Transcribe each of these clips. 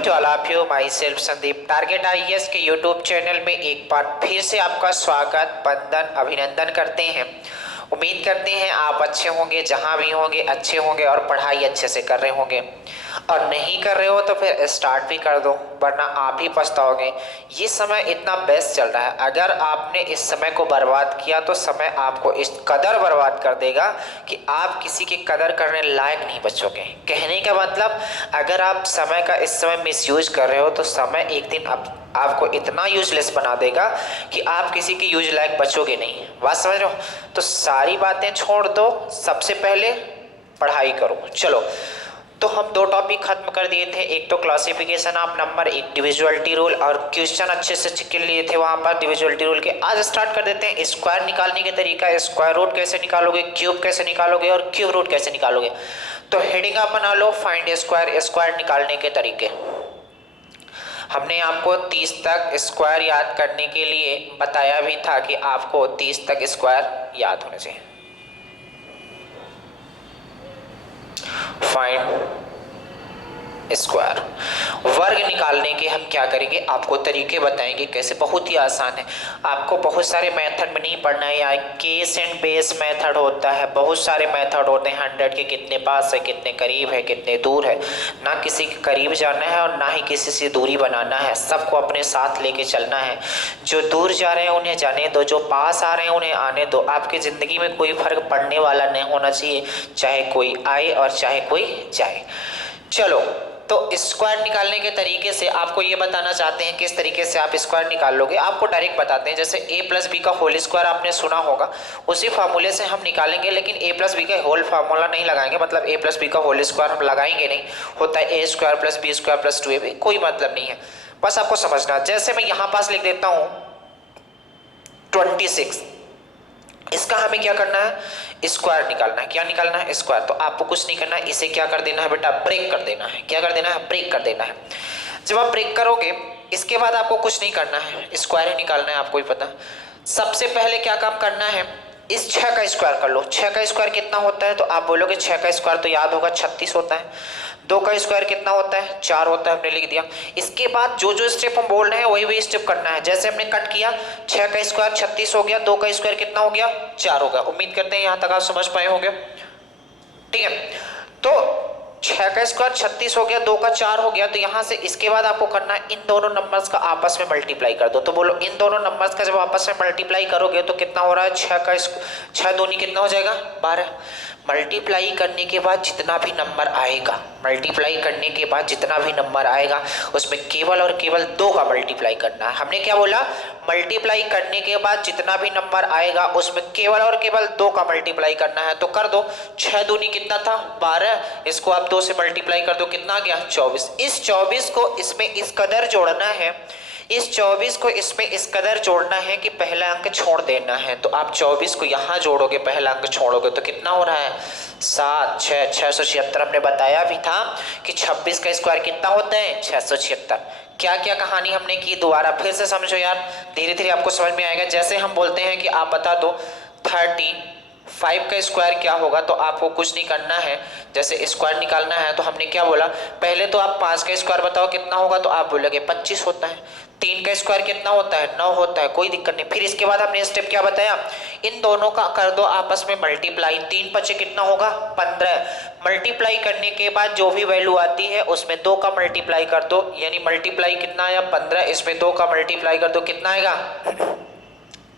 Welcome to all of you, myself Sandeep. Target IAS के YouTube channel में एक बार फिर से आपका स्वागत, वंदन, अभिनंदन करते हैं। उम्मीद करते हैं आप अच्छे होंगे, जहां भी होंगे अच्छे होंगे और पढ़ाई अच्छे से कर रहे होंगे। और नहीं कर रहे हो तो फिर स्टार्ट भी कर दो, वरना आप ही पछताओगे। ये समय इतना बेस्ट चल रहा है, अगर आपने इस समय को बर्बाद किया तो समय आपको इस कदर बर्बाद कर देगा कि आप किसी की कदर करने लायक नहीं बचोगे। कहने का मतलब, अगर आप समय का इस समय मिसयूज कर रहे हो तो समय एक दिन आपको इतना यूजलेस बना देगा कि आप किसी के यूज लायक बचोगे नहीं। बात समझ रहे हो? तो सारी बातें छोड़ दो, सबसे पहले पढ़ाई करो। चलो, तो हम दो टॉपिक खत्म कर दिए थे, एक तो क्लासिफिकेशन ऑफ नंबर, एक डिविजुअलिटी रूल, और क्वेश्चन अच्छे से चेक कर लिए थे वहाँ पर डिविजुअलिटी रूल के। आज स्टार्ट कर देते हैं स्क्वायर निकालने के तरीका। स्क्वायर रूट कैसे निकालोगे, क्यूब कैसे निकालोगे और क्यूब रूट कैसे निकालोगे। तो हेडिंग आप बना लो, फाइंड स्क्वायर, स्क्वायर निकालने के तरीके। हमने आपको 30 तक स्क्वायर याद करने के लिए बताया भी था कि आपको 30 तक स्क्वायर याद होने चाहिए। Find square. वर्ग निकालने के हम क्या करेंगे, आपको तरीके बताएंगे कैसे। बहुत ही आसान है, आपको बहुत सारे मेथड में नहीं पढ़ना है। यहाँ केस एंड बेस मेथड होता है, बहुत सारे मेथड होते हैं। 100 के कितने पास है, कितने करीब है, कितने दूर है। ना किसी के करीब जाना है और ना ही किसी से दूरी बनाना है, सबको अपने साथ लेके चलना है। जो दूर जा रहे हैं उन्हें जाने दो, जो पास आ रहे हैं उन्हें आने दो। आपकी ज़िंदगी में कोई फर्क पड़ने वाला नहीं होना चाहिए, चाहे कोई आए और चाहे कोई जाए। चलो, तो स्क्वायर निकालने के तरीके से आपको ये बताना चाहते हैं किस तरीके से आप स्क्वायर निकाल लोगे। आपको डायरेक्ट बताते हैं, जैसे a प्लस बी का होल स्क्वायर आपने सुना होगा, उसी फार्मूले से हम निकालेंगे। लेकिन a प्लस बी का होल फार्मूला नहीं लगाएंगे, मतलब a प्लस बी का होल स्क्वायर हम लगाएंगे नहीं। होता है a square plus B square plus 2ab, कोई मतलब नहीं है, बस आपको समझना। जैसे मैं यहाँ पास लिख देता हूँ 26, इसका हमें क्या करना है, स्क्वायर निकालना है। क्या निकालना है, स्क्वायर। तो आपको कुछ नहीं करना है, इसे क्या कर देना है बेटा, ब्रेक कर देना है। क्या कर देना है, ब्रेक कर देना है। जब आप ब्रेक करोगे, इसके बाद आपको कुछ नहीं करना है, स्क्वायर ही निकालना है, आपको ही पता। सबसे पहले क्या काम करना है, इस 6 का स्क्वायर कर लो। 6 का स्क्वायर कितना होता है, तो आप बोलोगे 6 का स्क्वायर तो याद होगा 36 होता है। 2 का स्क्वायर कितना होता है, 4 होता है, हमने लिख दिया। इसके बाद जो जो स्टेप हम बोल रहे हैं वही वही स्टेप करना है। जैसे हमने कट किया, 6 का स्क्वायर 36 हो गया, 2 का स्क्वायर कितना हो गया, 4 हो गया। उम्मीद करते हैं यहाँ तक आप समझ पाए होंगे। ठीक है, तो 6 का स्क्वायर 36 हो गया, 2 का 4 हो गया। तो यहाँ से इसके बाद आपको करना है, इन दोनों नंबर्स का आपस में मल्टीप्लाई कर दो। तो बोलो, इन दोनों नंबर्स का जब आपस में मल्टीप्लाई करोगे तो कितना हो रहा है, 6 दूनी कितना हो जाएगा, 12। मल्टीप्लाई करने के बाद जितना भी नंबर आएगा, मल्टीप्लाई करने के बाद जितना भी नंबर आएगा उसमें केवल और केवल 2 का मल्टीप्लाई करना है। हमने क्या बोला, मल्टीप्लाई करने के बाद जितना भी नंबर आएगा उसमें केवल और केवल 2 का मल्टीप्लाई करना है। तो कर दो, 6 दूनी कितना था, 12। इसको आप 2 से मल्टीप्लाई कर दो, कितना आ गया, 24। इस 24 को इसमें इस कदर जोड़ना है, इस 24 को इसमें इस कदर जोड़ना है कि पहला अंक छोड़ देना है। तो आप 24 को यहाँ जोड़ोगे, पहला अंक छोड़ोगे तो कितना हो रहा है, 7, 6, 676। हमने बताया भी था कि 26 का स्क्वायर कितना होता है, 676। क्या क्या कहानी हमने की, दोबारा फिर से समझो यार, धीरे धीरे आपको समझ में आएगा। जैसे हम बोलते हैं कि आप बता दो 35 का स्क्वायर क्या होगा, तो आपको कुछ नहीं करना है। जैसे स्क्वायर निकालना है तो हमने क्या बोला, पहले तो आप 5 का स्क्वायर बताओ कितना होगा, तो आप बोलोगे 25 होता है। 3 का स्क्वायर कितना होता है, 9 होता है, कोई दिक्कत नहीं। फिर इसके बाद हमने स्टेप क्या बताया, इन दोनों का कर दो आपस में मल्टीप्लाई। 3 5 कितना होगा, 15। मल्टीप्लाई करने के बाद जो भी वैल्यू आती है उसमें 2 का मल्टीप्लाई कर दो, यानी मल्टीप्लाई कितना आया, 15। इसमें 2 का मल्टीप्लाई कर दो, कितना आएगा,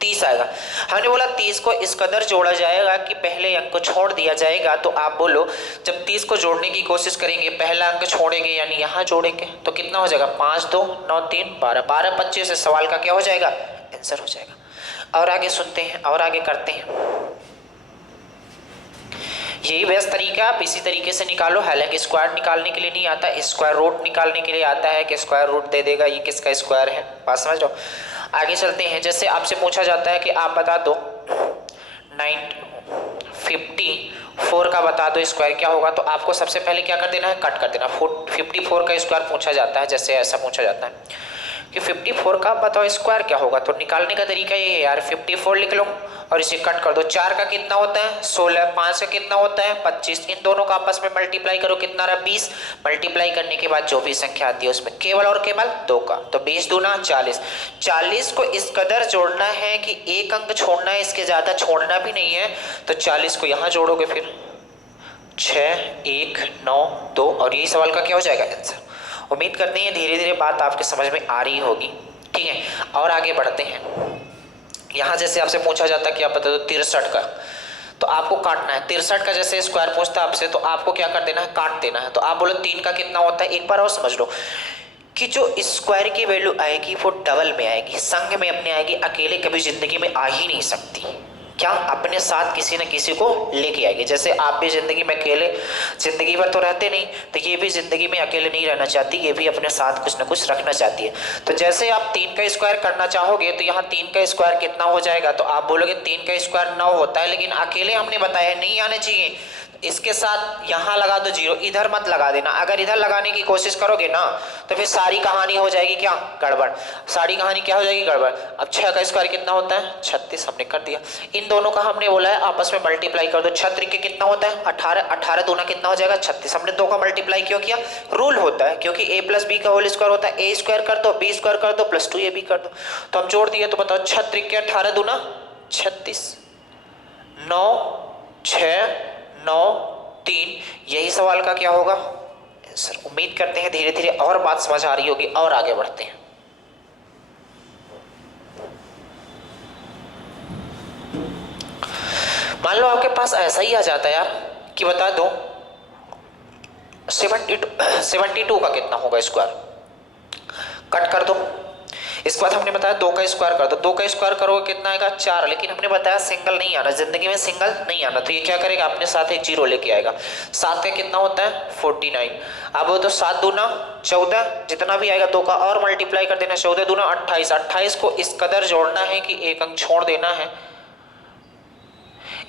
30 आएगा। हमने बोला 30 को इस कदर जोड़ा जाएगा कि पहले अंक को छोड़ दिया जाएगा। तो आप बोलो, जब 30 को जोड़ने की कोशिश करेंगे, पहला अंक छोड़ेंगे यानी यहाँ जोड़ेंगे, तो कितना हो जाएगा, 5 2 9 3 12, 12 25 से सवाल का क्या हो जाएगा, आंसर हो जाएगा। और आगे सुनते हैं और आगे करते हैं। यही बेस्ट तरीका, आप इसी तरीके से निकालो। हालांकि स्क्वायर निकालने के लिए नहीं आता, स्क्वायर रूट निकालने के लिए आता है कि स्क्वायर रूट दे देगा ये किसका स्क्वायर है। बात समझ लो। आगे चलते हैं। जैसे आपसे पूछा जाता है कि आप बता दो 54 का बता दो स्क्वायर क्या होगा, तो आपको सबसे पहले क्या कर देना है, कट कर देना। 54 का स्क्वायर पूछा जाता है, जैसे ऐसा पूछा जाता है, कि 54 का बताओ स्क्वायर क्या होगा। तो निकालने का तरीका ये है यार, 54 लिख लो और इसे कट कर दो। 4 का कितना होता है 16, 5 का कितना होता है 25, इन दोनों का आपस में मल्टीप्लाई करो, कितना रहा 20। मल्टीप्लाई करने के बाद जो भी संख्या आती है उसमें केवल और केवल 2 का, तो 20 दूना 40। 40 को इस कदर जोड़ना है कि एक अंक छोड़ना है, इसके ज्यादा छोड़ना भी नहीं है। तो 40 को यहां जोड़ोगे, फिर 6, 1, 9, 2 और यही सवाल का क्या हो जाएगा आंसर। उम्मीद करते हैं धीरे धीरे बात आपके समझ में आ रही होगी। ठीक है, और आगे बढ़ते हैं। यहां जैसे आपसे पूछा जाता है कि आप बता दो 63 का, तो आपको काटना है। 63 का जैसे स्क्वायर पूछता है आपसे, तो आपको क्या कर देना है, काट देना है। तो आप बोलो 3 का कितना होता है, एक बार और समझ लो कि जो स्क्वायर की वैल्यू आएगी वो डबल में आएगी, संग में अपने आएगी, अकेले कभी जिंदगी में आ ही नहीं सकती। क्या अपने साथ किसी न किसी को लेके आएगी। जैसे आप भी जिंदगी में अकेले जिंदगी भर तो रहते नहीं, तो ये भी जिंदगी में अकेले नहीं रहना चाहती, ये भी अपने साथ कुछ न कुछ रखना चाहती है। तो जैसे आप 3 का स्क्वायर करना चाहोगे तो यहाँ 3 का स्क्वायर कितना हो जाएगा, तो आप बोलोगे 3 का स्क्वायर 9 होता है, लेकिन अकेले हमने बताया नहीं आने चाहिए। इसके साथ यहां लगा दो 0, इधर मत लगा देना। अगर इधर लगाने की कोशिश करोगे ना तो फिर सारी कहानी हो जाएगी क्या, गड़बड़। सारी कहानी क्या हो जाएगी, गड़बड़। अब 6 का स्क्वायर कितना होता है 36, हमने कर दिया। इन दोनों का हमने बोला है आपस में मल्टीप्लाई कर दो। 6 त्रिके कितना होता है 18, 18 दूना कितना हो जाएगा 36। हमने 2 का मल्टीप्लाई क्यों किया, रूल होता है, क्योंकि a + b का होल स्क्वायर होता है, a स्क्वायर कर दो, b स्क्वायर कर दो, +2ab कर दो। तो हम जोड़ दिए, तो बताओ 6 त्रिके 18 दूना 36, 9, 6, 9, 3, यही सवाल का क्या होगा आंसर। उम्मीद करते हैं धीरे धीरे और बात समझ आ रही होगी, और आगे बढ़ते हैं। मान लो आपके पास ऐसा ही आ जाता है यार कि बता दो 72 का कितना होगा स्क्वायर, कट कर दो। इसके बाद हमने बताया 2 का स्क्वायर कर दो। 2 का स्क्वायर करोगे कितना आएगा 4, लेकिन हमने बताया सिंगल नहीं आना, जिंदगी में सिंगल नहीं आना, तो ये क्या करेगा अपने साथ एक 0 लेके आएगा। 7 का कितना होता है 49। अब तो 7 दूना 14, जितना भी आएगा 2 का और मल्टीप्लाई कर देना, 14 दूना 28। 28 को इस कदर जोड़ना है कि एक अंक छोड़ देना है।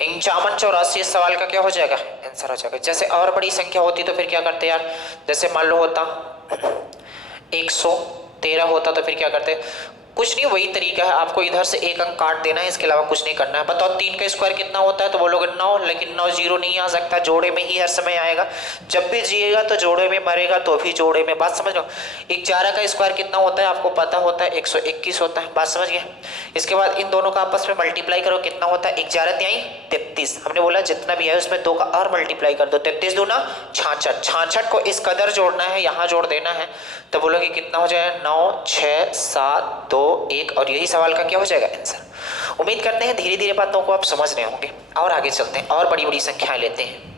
51, 84 इस सवाल का क्या हो जाएगा आंसर हो जाएगा। जैसे और बड़ी संख्या होती तो फिर क्या करते यार, जैसे मान लो होता 113 होता तो फिर क्या करते, कुछ नहीं, वही तरीका है, आपको इधर से एक अंक काट देना है, इसके अलावा कुछ नहीं करना है। बताओ 3 का स्क्वायर कितना होता है, तो बोलोगे 9, लेकिन 9 0 नहीं आ सकता, जोड़े में ही हर समय आएगा। जब भी जिएगा तो जोड़े में, मरेगा तो भी जोड़े में, बात समझ लो। 11 का स्क्वायर कितना होता है आपको पता होता है 121 होता है, बात समझ गए। इसके बाद इन दोनों का आपस में मल्टीप्लाई करो, कितना होता है 11 तिहाई 33। हमने बोला जितना भी है उसमें 2 का और मल्टीप्लाई कर दो, 33 दूना 66। 66 को इस कदर जोड़ना है, यहाँ जोड़ देना है, तो बोलोगे कितना हो जाएगा 9, 6, 7, 2, 1 और यही सवाल का क्या हो जाएगा आंसर। उम्मीद करते हैं धीरे धीरे बातों को आप समझ रहे होंगे, और आगे चलते हैं और बड़ी बड़ी संख्याएं लेते हैं।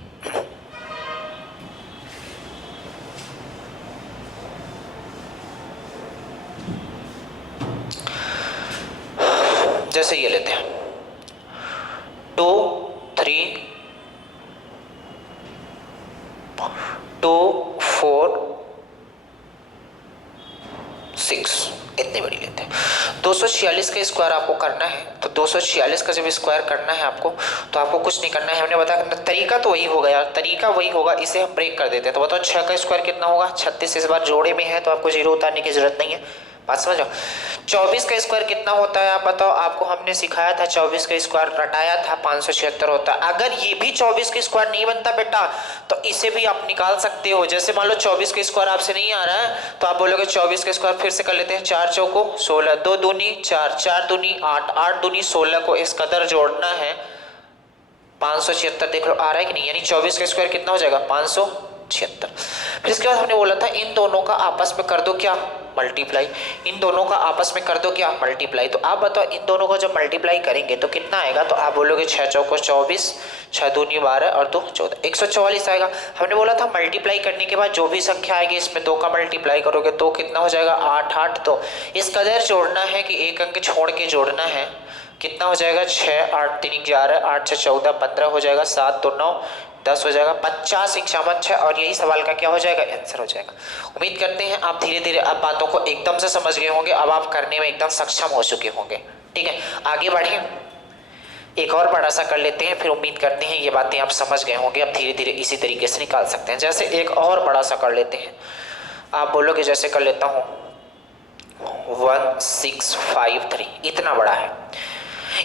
जैसे ये लेते हैं 2, 3, 2, 4, 6, इतनी बड़ी लेते हैं। 246 का स्क्वायर आपको करना है, तो 246 का जब स्क्वायर करना है आपको, तो आपको कुछ नहीं करना है, हमने बताया तरीका तो वही होगा यार, तरीका वही होगा। इसे हम ब्रेक कर देते हैं, तो बताओ 6 का स्क्वायर कितना होगा 36। इस बार जोड़े में है तो आपको 0 उतारने की जरूरत नहीं है, बात समझो। 24 का स्क्वायर कितना होता है आप बताओ, आपको हमने सिखाया था 24 का स्क्वायर रटाया था 576 होता है। अगर ये भी 24 का स्क्वायर नहीं बनता बेटा तो इसे भी आप निकाल सकते हो। जैसे मान लो 24 का स्क्वायर आपसे नहीं आ रहा है तो आप बोलोगे 24 का स्क्वायर फिर से कर लेते हैं। 4 चौको 16, 2 दूनी 4, 4 दूनी 8, 8 दूनी 16 को इस कदर जोड़ना है 576। देख लो आ रहा है कि नहीं, यानी 24 का स्क्वायर कितना हो जाएगा 576। फिर इसके बाद हमने बोला था इन दोनों का आपस में कर दो क्या मल्टीप्लाई, इन दोनों का आपस में कर दो क्या मल्टीप्लाई। तो आप बताओ इन दोनों को जब मल्टीप्लाई करेंगे तो कितना आएगा, तो आप बोलोगे 6 चौको 24, 6 दूनी 12 और 2 14, 144 आएगा। हमने बोला था मल्टीप्लाई करने के बाद जो भी संख्या आएगी इसमें 2 का मल्टीप्लाई करोगे तो कितना हो जाएगा 8, 8। तो इस कदर जोड़ना है कि एक अंक छोड़ के जोड़ना है, कितना हो जाएगा 6, 8, 3, 11, 8, 6, 14, 15 हो जाएगा, 7, 2, 9, 10 हो जाएगा, 50, 51, 6 और यही सवाल का क्या हो जाएगा आंसर हो जाएगा। उम्मीद करते हैं आप धीरे धीरे अब बातों को एकदम से समझ गए होंगे, अब आप करने में एकदम सक्षम हो चुके होंगे। ठीक है, आगे बढ़े, एक और बड़ा सा कर लेते हैं, फिर उम्मीद करते हैं ये बातें आप समझ गए होंगे, अब धीरे धीरे इसी तरीके से निकाल सकते हैं। जैसे एक और बड़ा सा कर लेते हैं, आप बोलोगे जैसे कर लेता हूँ 1653, इतना बड़ा है,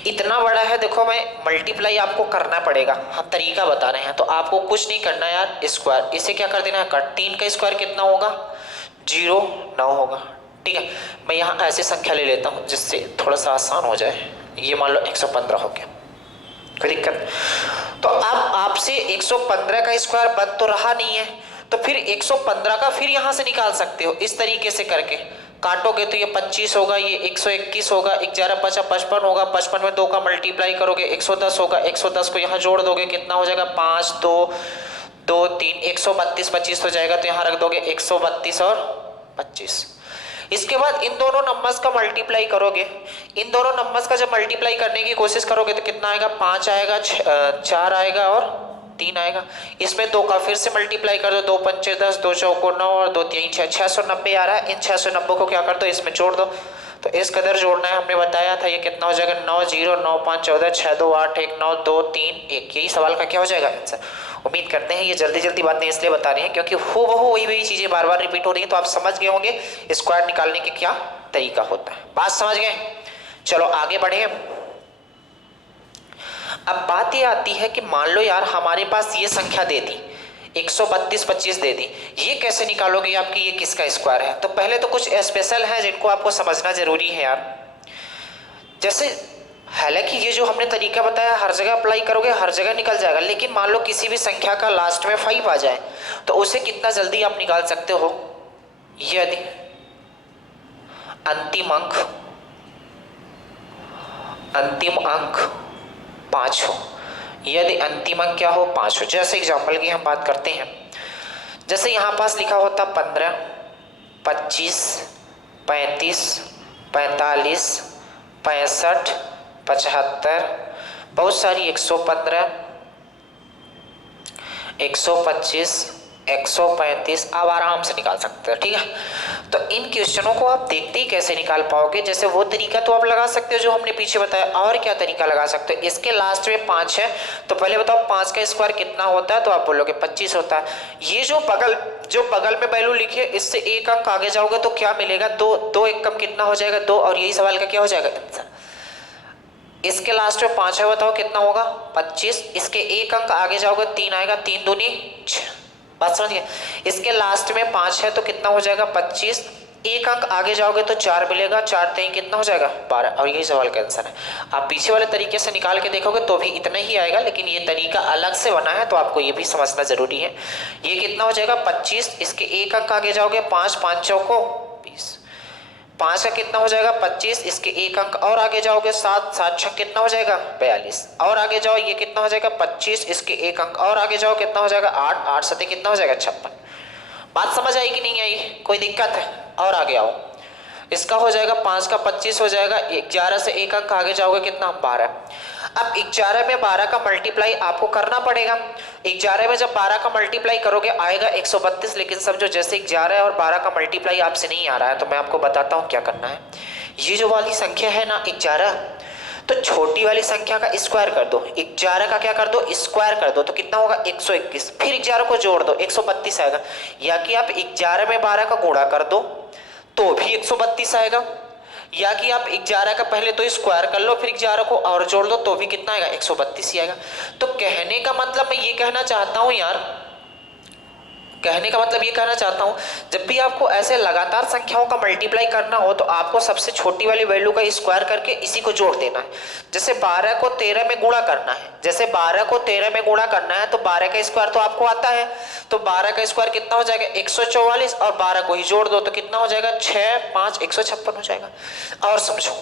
इतना बड़ा है। देखो मैं मल्टीप्लाई आपको करना पड़ेगा, हम तरीका बता रहे हैं, तो आपको कुछ नहीं करना यार, स्क्वायर, इसे क्या कर देना है कट। 3 का स्क्वायर कितना होगा 0, 9 होगा। ठीक है, मैं यहाँ ऐसी संख्या ले लेता हूँ जिससे थोड़ा सा आसान हो जाए। ये मान लो 115 हो गया, कोई दिक्कत। तो अब आपसे 115 का स्क्वायर बन तो रहा नहीं है, तो फिर 115 का फिर यहाँ से निकाल सकते हो इस तरीके से करके। काटोगे तो ये 25 होगा, ये 121 होगा, 11 5 55 होगा, 55 में 2 का मल्टीप्लाई करोगे 110 होगा, 110 को यहाँ जोड़ दोगे कितना हो जाएगा 5 2 2 3 132, 25 हो जाएगा, तो यहाँ रख दोगे 132 और 25। इसके बाद इन दोनों नंबर्स का मल्टीप्लाई करोगे, इन दोनों नंबर्स का जब मल्टीप्लाई करने की कोशिश करोगे तो कितना आएगा 5 आएगा, 4 आएगा और 3 आएगा। इसमें 2 का फिर से मल्टीप्लाई कर दो, 2 पंचे 10, 2 चौको 9 और 2 3 6, 690 आ रहा है। इन 690 को क्या कर दो इसमें जोड़ दो, तो इस कदर जोड़ना है, हमने बताया था। ये कितना हो जाएगा 9 0 9 5 14 6 2 8 1 9 2 3 1, यही सवाल का क्या हो जाएगा आंसर। उम्मीद करते हैं ये जल्दी जल्दी बातें इसलिए बता रही हैं क्योंकि हूबहू वही वही चीजें बार बार रिपीट हो रही हैं, तो आप समझ गए होंगे स्क्वायर निकालने के क्या तरीका होता है। बात समझ गए, चलो आगे बढ़े। अब बात ये आती है कि मान लो यार हमारे पास ये संख्या दे दी 132 25 दे दी, ये कैसे निकालोगे आपकी ये किसका स्क्वायर है। तो पहले तो कुछ स्पेशल है जिनको आपको समझना जरूरी है यार। जैसे हालांकि ये जो हमने तरीका बताया हर जगह अप्लाई करोगे हर जगह निकल जाएगा, लेकिन मान लो किसी भी संख्या का लास्ट में 5 आ जाए तो उसे कितना जल्दी आप निकाल सकते हो। यदि अंतिम अंक 5 हो, यदि अंतिम अंक क्या हो 5 हो। जैसे एग्जाम्पल की हम बात करते हैं, जैसे यहाँ पास लिखा होता 15 25 35 45 65 75, बहुत सारी 115 125 135, आप आराम से निकाल सकते हो। ठीक है, तो इन क्वेश्चनों को आप देखते ही कैसे निकाल पाओगे, जैसे वो तरीका तो आप लगा सकते हो जो हमने पीछे बताया, और क्या तरीका लगा सकते हो। इसके लास्ट में 5 है तो पहले बताओ 5 का स्क्वायर कितना होता है, तो आप बोलोगे 25 होता है। ये जो बगल में वैल्यू लिखी है इससे एक अंक आगे जाओगे तो क्या मिलेगा 2, 2 एक कम कितना हो जाएगा 2, और यही सवाल का क्या हो जाएगा आंसर। इसके लास्ट में 5 है, बताओ कितना होगा 25, इसके एक अंक आगे जाओगे 3 आएगा, 3 दूनी 6, बात समझ गए। इसके लास्ट में 5 है तो कितना हो जाएगा 25, एक अंक आगे जाओगे तो 4 मिलेगा, 4 3 कितना हो जाएगा 12, और यही सवाल का आंसर है। आप पीछे वाले तरीके से निकाल के देखोगे तो भी इतना ही आएगा, लेकिन ये तरीका अलग से बना है तो आपको ये भी समझना जरूरी है। ये कितना हो जाएगा 25, इसके एक अंक आगे जाओगे 5 5 चौको 20, 5 का कितना हो जाएगा 25, इसके एक अंक और आगे जाओगे 7 7 6 कितना हो जाएगा 42, और आगे जाओ ये कितना हो जाएगा 25, इसके एक अंक और आगे जाओ कितना हो जाएगा 8 8 7 कितना हो जाएगा 56। बात समझ आई कि नहीं आई, कोई दिक्कत है। और आगे आओ, इसका हो जाएगा 5 का 25 हो जाएगा, 11 से एक अंक आगे जाओगे कितना 12। अब 11 में 12 का मल्टीप्लाई आपको करना पड़ेगा। 11 में जब 12 का मल्टीप्लाई करोगे आएगा 132, लेकिन समझो जैसे 11 और 12 का मल्टीप्लाई आपसे नहीं आ रहा है तो मैं आपको बताता हूँ क्या करना है। ये जो वाली संख्या है ना 11, तो छोटी वाली संख्या का स्क्वायर कर दो, 11 का क्या कर दो स्क्वायर कर दो, तो कितना होगा 121, फिर 11 को जोड़ दो 132 आएगा। या कि आप 11 में 12 का गुणा कर दो तो भी 132 आएगा, या कि आप 11 का पहले तो स्क्वायर कर लो फिर 11 को और जोड़ दो तो भी कितना आएगा 132 ही आएगा। तो कहने का मतलब मैं ये कहना चाहता हूँ यार, कहने का मतलब ये कहना चाहता हूँ जब भी आपको ऐसे लगातार संख्याओं का मल्टीप्लाई करना हो तो आपको सबसे छोटी वाली वैल्यू का स्क्वायर करके इसी को जोड़ देना है। जैसे 12 को 13 में गुणा करना है, जैसे 12 को 13 में गुणा करना है तो 12 का स्क्वायर तो आपको आता है, तो 12 का स्क्वायर कितना हो जाएगा 144, और 12 को ही जोड़ दो तो कितना हो जाएगा 6 5 156 हो जाएगा। और समझो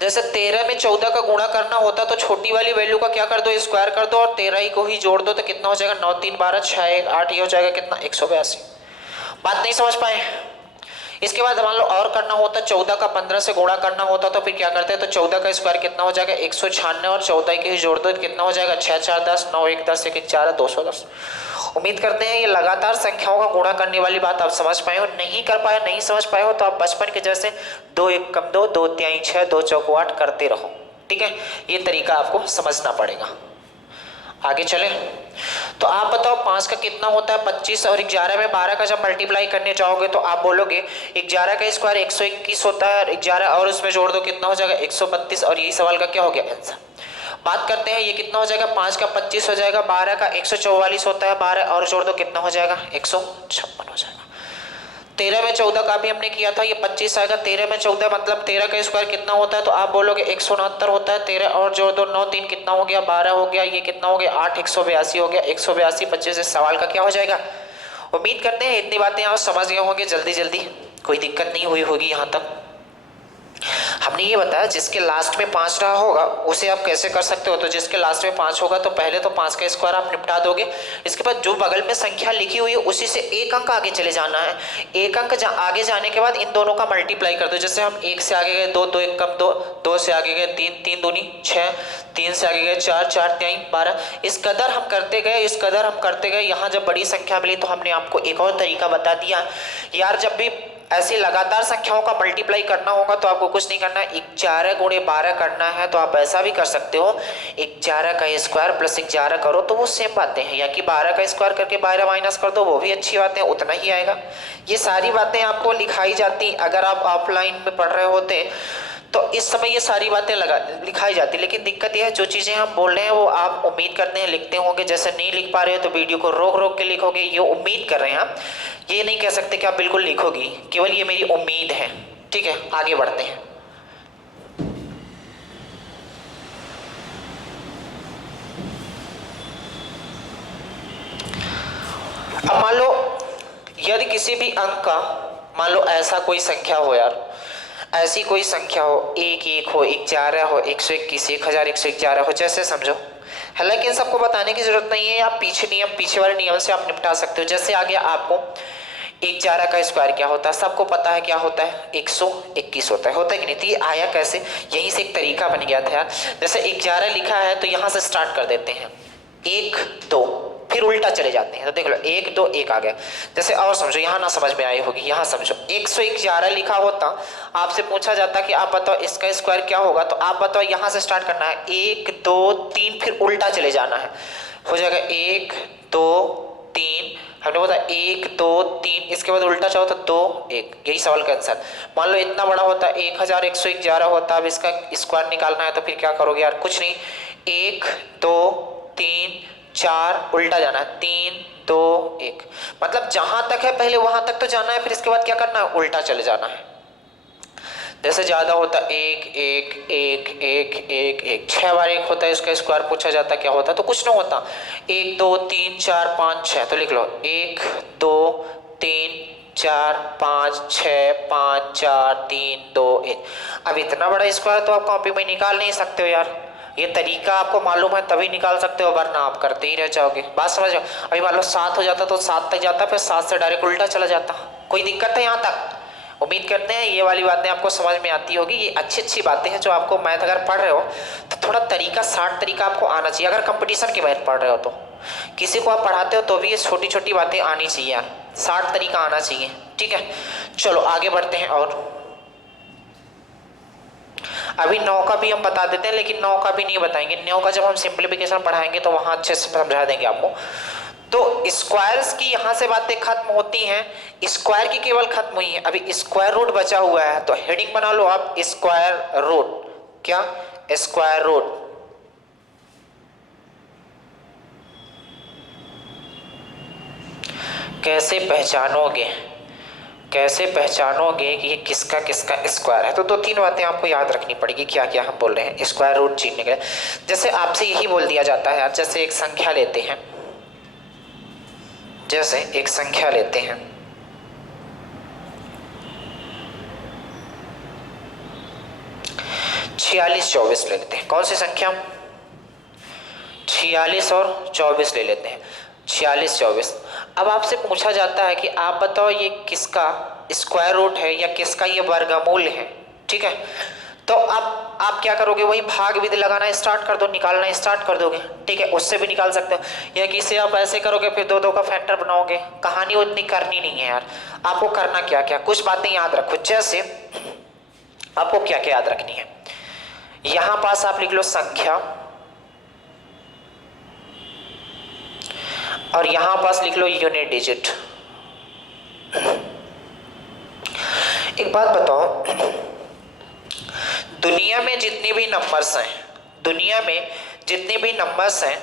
जैसे 13 में 14 का गुणा करना होता तो छोटी वाली वैल्यू का क्या कर दो स्क्वायर कर दो और 13 ही को ही जोड़ दो तो कितना हो जाएगा 9 3 12 6 1 8, ये हो जाएगा कितना 182। बात नहीं समझ पाए। इसके बाद मान लो और करना होता 14 का 15 से गुणा करना होता तो फिर क्या करते हैं, तो 14 का स्क्वायर कितना हो जाएगा 196 और 14 के ही जोड़ दो कितना हो जाएगा 6 4 10 9 1 10 1 1 4 210। उम्मीद करते हैं ये लगातार संख्याओं का गुणा करने वाली बात आप समझ पाए हो। नहीं कर पाए नहीं समझ पाए हो तो आप बचपन के जैसे 2 1 कम 2 2 3 6 2 चौको 8 करते रहो। ठीक है, ये तरीका आपको समझना पड़ेगा। आगे चले तो आप बताओ 5 का कितना होता है 25 और 11 में 12 का जब मल्टीप्लाई करने जाओगे तो आप बोलोगे 11 का स्क्वायर 121 होता है और 11 और उसमें जोड़ दो कितना हो जाएगा 132 और यही सवाल का क्या हो गया आंसर। बात करते हैं ये कितना हो जाएगा 5 का 25 हो जाएगा 12 का 144 होता है 12 और जोड़ दो कितना हो जाएगा 156 हो जाएगा। 13 में 14 का भी हमने किया था ये 25 आएगा 13 में 14 मतलब 13 का स्क्वायर कितना होता है तो आप बोलोगे 169 होता है 13 और जोड़ दो 9 3 कितना हो गया 12 हो गया ये कितना हो गया 8 182 हो गया 182 25 से सवाल का क्या हो जाएगा। उम्मीद करते हैं इतनी बातें आप समझ गए होंगे जल्दी जल्दी कोई दिक्कत नहीं हुई होगी यहाँ तक। हमने ये बताया जिसके लास्ट में 5 रहा होगा उसे आप कैसे कर सकते हो तो जिसके लास्ट में 5 होगा तो पहले तो 5 का स्क्वायर आप निपटा दोगे। इसके बाद जो बगल में संख्या लिखी हुई है उसी से एक अंक आगे चले जाना है। एक अंक आगे जाने के बाद इन दोनों का मल्टीप्लाई कर दो। जैसे हम 1 से आगे गए 2 2 1 कम 2 2 से आगे गए 3 3 दूनी 6 3 से आगे गए 4 4 3 12 इस कदर हम करते गए यहाँ जब बड़ी संख्या मिली तो हमने आपको एक और तरीका बता दिया यार जब भी ऐसे लगातार संख्याओं का मल्टीप्लाई करना होगा तो आपको कुछ नहीं करना 11 गुणे 12 करना है तो आप ऐसा भी कर सकते हो 11 का स्क्वायर प्लस 11 करो तो वो सेम बातें हैं या कि 12 का स्क्वायर करके 12 माइनस कर दो वो भी अच्छी बातें उतना ही आएगा। ये सारी बातें आपको लिखाई जाती अगर आप ऑफलाइन में पढ़ रहे होते तो इस समय ये सारी बातें लिखाई जाती लेकिन दिक्कत यह है जो चीज़ें हम बोल रहे हैं वो आप उम्मीद करते हैं लिखते होंगे। जैसे नहीं लिख पा रहे हो तो वीडियो को रोक रोक के लिखोगे ये उम्मीद कर रहे हैं हम ये नहीं कह सकते कि आप बिल्कुल लिखोगी केवल ये मेरी उम्मीद है। ठीक है आगे बढ़ते हैं। अब मान लो यदि किसी भी अंक का मान लो ऐसा कोई संख्या हो यार ऐसी कोई संख्या हो 1 1 हो 11 हो 121 1111 हो जैसे समझो। हालांकि इन सबको बताने की जरूरत नहीं है आप पीछे वाले नियम से आप निपटा सकते हो। जैसे आ गया आपको 11 का स्क्वायर क्या होता है सबको पता है क्या होता है 121 होता है कि नहीं। तो ये आया कैसे यहीं से एक तरीका बन गया था यार। जैसे 11 लिखा है तो यहाँ से स्टार्ट कर देते हैं 1 2 फिर उल्टा चले जाते हैं तो देख लो 1 2 1 आ गया। जैसे और समझो यहाँ ना समझ में आई होगी यहाँ समझो 111 लिखा होता आपसे पूछा जाता कि आप बताओ इसका स्क्वायर क्या होगा तो आप बताओ यहाँ से स्टार्ट करना है 1 2 3 फिर उल्टा चले जाना है हो जाएगा 1 2 3 हमने बोला 1 2 3 इसके बाद उल्टा चाहो तो 2 1 यही सवाल का आंसर। मान लो इतना बड़ा होता 1111 होता अब इसका स्क्वायर निकालना है तो फिर क्या करोगे यार कुछ नहीं 1 2 3 4 उल्टा जाना है 3 2 1 मतलब जहां तक है पहले वहां तक तो जाना है फिर इसके बाद क्या करना है उल्टा चले जाना है। जैसे ज्यादा होता 1 1 1 1 1 1 6 बार 1 होता है इसका स्क्वायर पूछा जाता क्या होता तो कुछ ना होता 1 2 3 4 5 6 तो लिख लो 1 2 3 4 5 6 5 4 3 2 1। अब इतना बड़ा स्क्वायर तो आप कॉपी में निकाल नहीं सकते हो यार ये तरीका आपको मालूम है तभी निकाल सकते हो वरना आप करते ही रह जाओगे। बात समझ लो अभी मान लो 7 हो जाता तो 7 तक जाता फिर 7 से डायरेक्ट उल्टा चला जाता कोई दिक्कत है यहाँ तक। उम्मीद करते हैं ये वाली बातें आपको समझ में आती होगी। ये अच्छी बातें हैं जो आपको मैथ अगर पढ़ रहे हो तो थोड़ा तरीका शार्ट तरीका आपको आना चाहिए। अगर कंपटीशन की मैथ पढ़ रहे हो तो किसी को आप पढ़ाते हो तो भी ये छोटी छोटी बातें आनी चाहिए यार शार्ट तरीका आना चाहिए। ठीक है चलो आगे बढ़ते हैं। और अभी 9 का भी हम बता देते हैं लेकिन 9 का भी नहीं बताएंगे 9 का जब हम सिंप्लीफिकेशन पढ़ाएंगे तो वहां अच्छे से समझा देंगे आपको। तो स्क्वायर्स की यहाँ से बातें खत्म होती हैं स्क्वायर की केवल खत्म हुई है अभी स्क्वायर रूट बचा हुआ है तो हेडिंग बना लो आप स्क्वायर रूट। क्या स्क्वायर रूट कैसे पहचानोगे कि ये किसका किसका स्क्वायर है। तो 2-3 बातें आपको याद रखनी पड़ेगी क्या क्या हम बोल रहे हैं स्क्वायर रूट चीनने के लिए। जैसे आपसे यही बोल दिया जाता है जैसे एक संख्या लेते हैं 46 24 ले लेते हैं। कौन सी संख्या 46 और 24 ले लेते हैं 46 24। अब आपसे पूछा जाता है कि आप बताओ ये किसका स्क्वायर रूट है या किसका ये वर्गमूल है। ठीक है तो अब आप क्या करोगे वही भाग विधि लगाना स्टार्ट कर दो निकालना स्टार्ट कर दोगे। ठीक है उससे भी निकाल सकते हो या किसे आप ऐसे करोगे फिर 2 2 का फैक्टर बनाओगे। कहानी उतनी करनी नहीं है यार आपको करना क्या क्या कुछ बातें याद रखो। जैसे आपको क्या क्या याद रखनी है यहां पास आप लिख लो संख्या और यहां पास लिख लो यूनिट डिजिट। एक बात बताओ, दुनिया में जितने भी नंबर्स हैं, दुनिया में जितने भी नंबर्स हैं,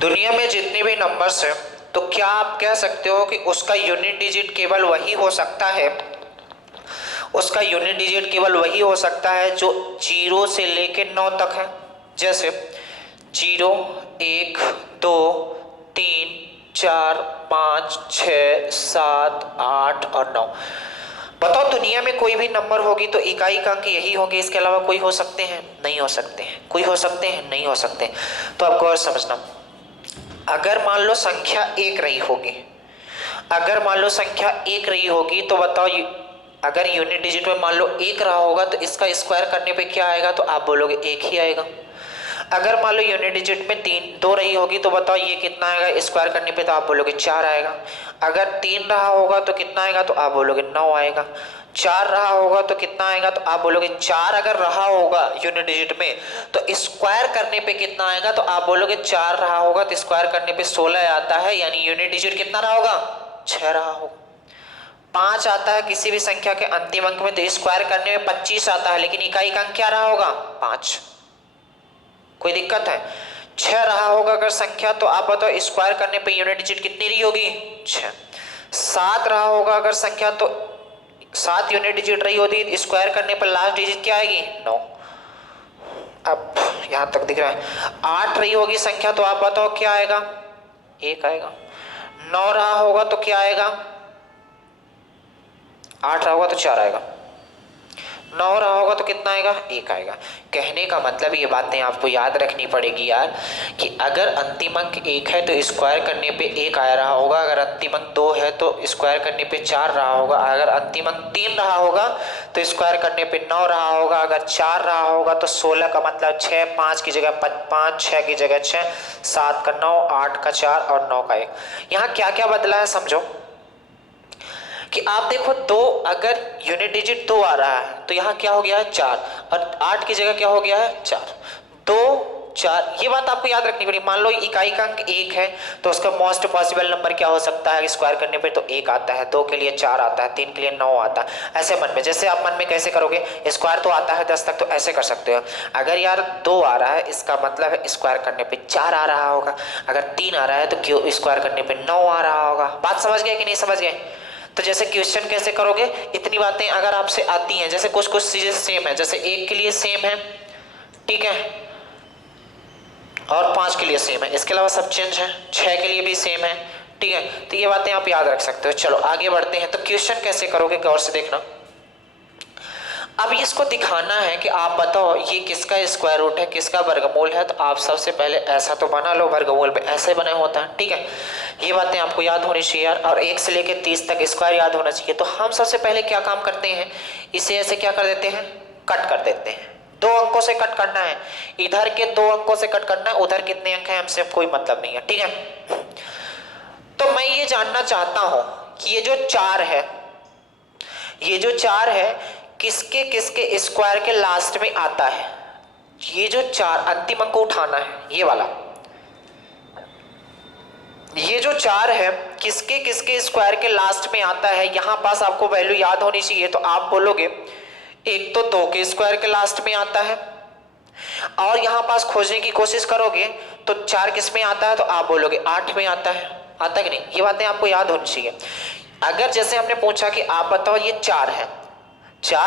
दुनिया में जितने भी नंबर्स हैं, तो क्या आप कह सकते हो कि उसका यूनिट डिजिट केवल वही हो सकता है, उसका यूनिट डिजिट केवल वही हो सकता है जो 0 से लेके 9 तक है? जैसे 0, 1, 2, 3, 4, 5, 6, 7, 8 और 9। बताओ दुनिया में कोई भी नंबर होगी तो इकाई का अंक यही होंगे, इसके अलावा कोई हो सकते हैं? नहीं हो सकते हैं। कोई हो सकते हैं? नहीं हो सकते। तो आपको और समझना, अगर मान लो संख्या 1 रही होगी, अगर मान लो संख्या 1 रही होगी, तो बताओ अगर यूनिट डिजिट में मान लो 1 रहा होगा तो इसका स्क्वायर करने पे क्या आएगा? तो आप बोलोगे 1 ही आएगा। अगर मान लो यूनिट डिजिट में 2 रही होगी तो बताओ ये कितना आएगा स्क्वायर करने पे? तो आप बोलोगे 4 आएगा। अगर 3 रहा होगा तो कितना आएगा? तो आप बोलोगे 9 आएगा। 4 रहा होगा तो कितना आएगा? तो आप बोलोगे 4 अगर रहा होगा यूनिट डिजिट में तो स्क्वायर करने पे कितना आएगा? तो आप बोलोगे 4 रहा होगा तो स्क्वायर करने पे 16 आता है, यानी यूनिट डिजिट कितना रहा होगा? 6 रहा होगा। 5 आता है किसी भी संख्या के अंतिम अंक में तो स्क्वायर करने में 25 आता है, लेकिन इकाई का अंक क्या रहा होगा? 5। कोई दिक्कत है? 6 रहा होगा अगर संख्या, तो आप बताओ स्क्वायर करने पे यूनिट डिजिट कितनी रही होगी? 6। 7 रहा होगा अगर संख्या, तो 7 यूनिट डिजिट रही होती, स्क्वायर करने पर लास्ट डिजिट क्या आएगी? 9। अब यहां तक दिख रहा है। 8 रही होगी संख्या, तो आप बताओ क्या आएगा? 1 आएगा। 9 रहा होगा तो क्या आएगा? 8 रहा होगा तो 4 आएगा। 9 रहा होगा तो कितना आएगा? 1 आएगा। कहने का मतलब ये बातें आपको याद रखनी पड़ेगी यार, कि अगर अंतिम अंक 1 है तो स्क्वायर करने पे 1 आया रहा होगा, अगर अंतिम अंक 2 है तो स्क्वायर करने पे 4 रहा होगा, अगर अंतिम अंक 3 रहा होगा तो स्क्वायर करने पे 9 रहा होगा, अगर 4 रहा होगा तो 16 का मतलब 6, 5 की जगह 5, 6 की जगह 6, 7 का 9, 8 का 4 और 9 का 1। यहाँ क्या क्या बदला है समझो कि आप देखो 2, अगर यूनिट डिजिट 2 आ रहा है तो यहाँ क्या हो गया है? 4, और 8 की जगह क्या हो गया है? 4। 2, 4, ये बात आपको याद रखनी पड़ेगी। मान लो इकाई का अंक 1 है तो उसका मोस्ट पॉसिबल नंबर क्या हो सकता है? स्क्वायर करने पे तो 1 आता है, 2 के लिए 4 आता है, 3 के लिए 9 आता है। ऐसे मन में, जैसे आप मन में कैसे करोगे? स्क्वायर तो आता है 10 तक, तो ऐसे कर सकते हो। अगर यार 2 आ रहा है, इसका मतलब है स्क्वायर करने पे 4 आ रहा होगा, अगर 3 आ रहा है तो क्यों स्क्वायर करने पे 9 आ रहा होगा। बात समझ गए कि नहीं समझ गए? तो जैसे क्वेश्चन कैसे करोगे, इतनी बातें अगर आपसे आती हैं, जैसे कुछ कुछ चीजें सेम है, जैसे 1 के लिए सेम है, ठीक है, और 5 के लिए सेम है, इसके अलावा सब चेंज है, 6 के लिए भी सेम है, ठीक है। तो ये बातें आप याद रख सकते हो। चलो आगे बढ़ते हैं। तो क्वेश्चन कैसे करोगे गौर से देखना। अब इसको दिखाना है कि आप बताओ ये किसका स्क्वायर रूट है, किसका वर्गमूल है। तो आप सबसे पहले ऐसा तो बना लो, वर्गमूल में ऐसे बना होता है, ठीक है। ये बातें आपको याद होनी चाहिए यार, और 1 से लेकर 30 तक स्क्वायर याद होना चाहिए। तो हम सबसे पहले क्या काम करते हैं, इसे ऐसे क्या कर देते हैं? कट कर देते हैं। 2 अंकों से कट करना है, इधर के 2 अंकों से कट करना है, उधर कितने अंक हैं हमसे कोई मतलब नहीं है, ठीक है। तो मैं ये जानना चाहता हूं कि ये जो 4 है, ये जो 4 है किसके किसके स्क्वायर के लास्ट में आता है? ये जो 4 अंतिम अंक को उठाना है, ये वाला, ये जो 4 है किसके किसके स्क्वायर के लास्ट में आता है। यहां पास आपको वैल्यू याद होनी चाहिए। तो आप बोलोगे एक तो 2 के स्क्वायर के लास्ट में आता है, और यहां पास खोजने की कोशिश करोगे तो 4 किस में आता है? तो आप बोलोगे 8 में आता है। आता कि नहीं? ये बातें आपको याद होनी चाहिए। अगर जैसे हमने पूछा कि आप बताओ ये 4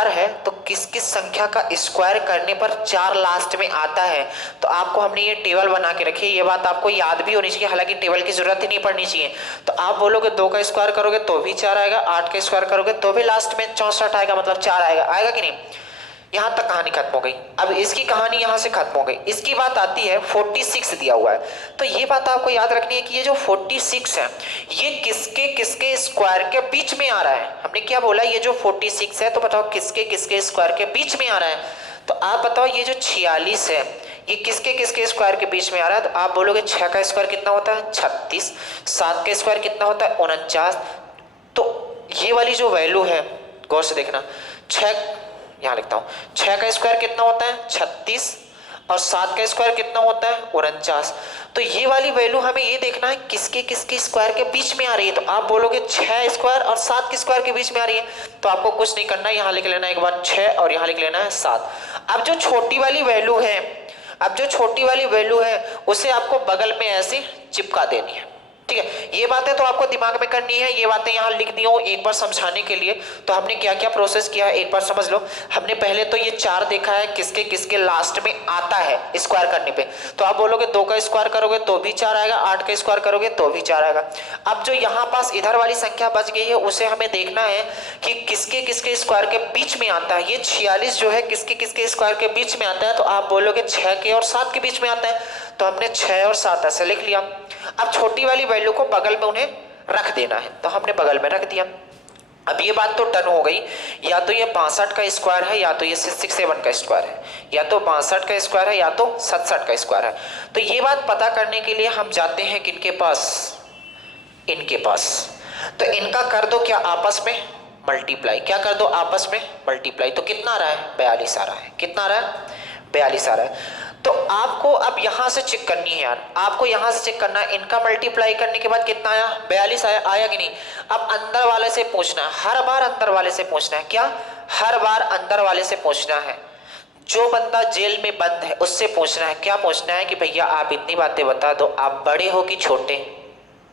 है तो किस किस संख्या का स्क्वायर करने पर 4 लास्ट में आता है। तो आपको हमने ये टेबल बना के रखी है, ये बात आपको याद भी होनी चाहिए, हालांकि टेबल की जरूरत ही नहीं पड़नी चाहिए। तो आप बोलोगे 2 का स्क्वायर करोगे तो भी 4 आएगा, 8 का स्क्वायर करोगे तो भी लास्ट में 64 आएगा, मतलब 4 आएगा। आएगा कि नहीं? यहां तक कहानी खत्म हो गई। अब इसकी कहानी यहां से खत्म हो गई। इसकी बात आती है 46 दिया हुआ है। तो ये बात आपको याद रखनी है कि ये जो 46 है ये किसके किसके स्क्वायर के बीच में आ रहा है। हमने क्या बोला, ये जो 46 है, तो बताओ किसके किसके स्क्वायर के बीच में आ रहा है। तो आप बताओ ये जो 46 है ये किसके किसके स्क्वायर के बीच में आ रहा है। तो आप बोलोगे 6 का स्क्वायर कितना होता है? 36। 7 का स्क्वायर कितना होता है? 49। तो ये वाली जो वैल्यू है गौर से देखना, 6 यहाँ लिखता हूँ, 6 का स्क्वायर कितना होता है 36 और 7 का स्क्वायर कितना होता है 49। तो ये वाली वैल्यू हमें ये देखना है किसके किसके स्क्वायर के बीच में आ रही है। तो आप बोलोगे 6 स्क्वायर और 7 के स्क्वायर के बीच में आ रही है, तो आपको कुछ नहीं करना है, यहाँ लिख लेना एक बार 6 और यहाँ लिख लेना है 7। अब जो छोटी वाली वैल्यू है उसे आपको बगल में ऐसे चिपका देनी है, ठीक है। ये बातें तो आपको दिमाग में करनी है, ये बातें यहाँ लिख दी हो एक बार समझाने के लिए। तो हमने क्या क्या प्रोसेस किया है एक बार समझ लो। हमने पहले तो ये 4 देखा है किसके किसके लास्ट में आता है स्क्वायर करने पे। तो आप बोलोगे 2 का स्क्वायर करोगे तो भी 4 आएगा, 8 का स्क्वायर करोगे तो भी 4 आएगा। अब जो यहाँ पास इधर वाली संख्या बच गई है उसे हमें देखना है कि किसके किसके स्क्वायर के बीच में आता है। ये 46 जो है किसके किसके स्क्वायर के बीच में आता है, तो आप बोलोगे 6 के और 7 के बीच में आता है। तो हमने 6 और 7 ऐसे लिख लिया। अब छोटी वाली वैल्यू को बगल में उन्हें रख देना है, तो हमने बगल में रख दिया। अब ये बात तो डन हो गई, या तो ये 62 का स्क्वायर है या तो ये 67 का स्क्वायर है, या तो 62 का स्क्वायर है या तो 67 का स्क्वायर है। तो ये बात पता करने के लिए हम जाते हैं किनके पास, इनके पास। तो इनका कर दो क्या आपस में मल्टीप्लाई, क्या कर दो आपस में मल्टीप्लाई। तो कितना आ रहा है 42 आ रहा है, कितना आ रहा है 42 आ रहा है। तो आपको अब यहां से चेक करनी है यार, आपको यहां से चेक करना है इनका मल्टीप्लाई करने के बाद कितना आया 42 आया, आया कि नहीं। अब अंदर वाले से पूछना है, हर बार अंदर वाले से पूछना है, क्या हर बार अंदर वाले से पूछना है। जो बंदा जेल में बंद है उससे पूछना है, क्या पूछना है कि भैया आप इतनी बातें बता दो, आप बड़े हो कि छोटे।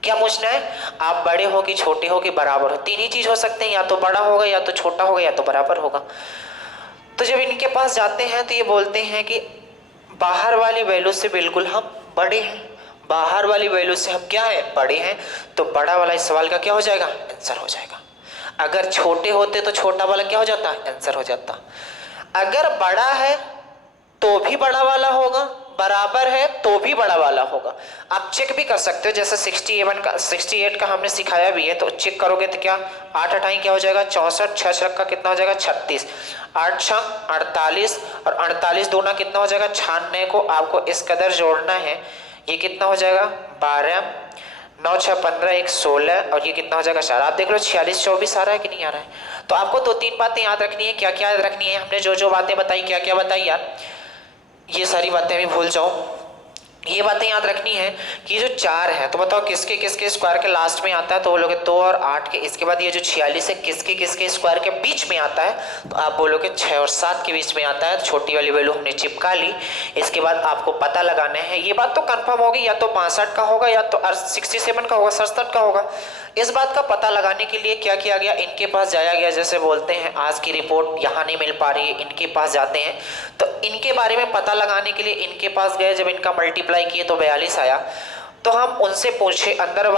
क्या पूछना है, आप बड़े हो कि छोटे हो कि बराबर हो। तीन ही चीज हो सकते हैं, या तो बड़ा होगा या तो छोटा होगा या तो बराबर होगा। तो जब इनके पास जाते हैं तो ये बोलते हैं कि बाहर वाली वैल्यू से बिल्कुल हम बड़े हैं, बाहर वाली वैल्यू से हम क्या है बड़े हैं। तो बड़ा वाला इस सवाल का क्या हो जाएगा आंसर हो जाएगा। अगर छोटे होते तो छोटा वाला क्या हो जाता आंसर हो जाता। अगर बड़ा है तो भी बड़ा वाला होगा, बराबर है तो भी बड़ा वाला होगा। आप चेक भी कर सकते हो, जैसे 68 का हमने सिखाया भी है। तो चेक करोगे तो क्या 8 अठाई क्या हो जाएगा 64, 6 छक्का कितना हो जाएगा 36, 8 छक 48 और 48 दूना कितना हो जाएगा 96 को आपको इस कदर जोड़ना है। ये कितना हो जाएगा 12, 9 6 15 1 16 और ये कितना हो जाएगा 4। आप देख लो 46 24 आ रहा है कि नहीं आ रहा है। तो आपको 2-3 बातें याद रखनी है। क्या क्या याद रखनी है, हमने जो जो बातें बताई क्या क्या बताई यार, ये सारी बातें भी भूल जाओ। ये बातें याद रखनी है कि ये जो 4 है तो बताओ किसके किसके स्क्वायर के लास्ट में आता है। तो बोलोगे 2 और 8 के। इसके बाद ये जो 46 है किसके किसके स्क्वायर के बीच में आता है। तो आप बोलोगे 6 और 7 के बीच में आता है। छोटी वाली वैल्यू हमने चिपका ली। इसके बाद आपको पता लगाना है, ये बात तो कंफर्म होगी, या तो 62 का होगा या तो 67 का होगा, 67 का होगा। इस बात का पता लगाने के लिए क्या किया गया, इनके पास जाया गया। जैसे बोलते हैं आज की रिपोर्ट यहाँ नहीं मिल पा रही है, इनके पास जाते हैं। तो इनके बारे में पता लगाने के लिए इनके पास गए, जब इनका मल्टीप्लाई किए तो 42 आया। तो हम उनसे पूछे, अंदर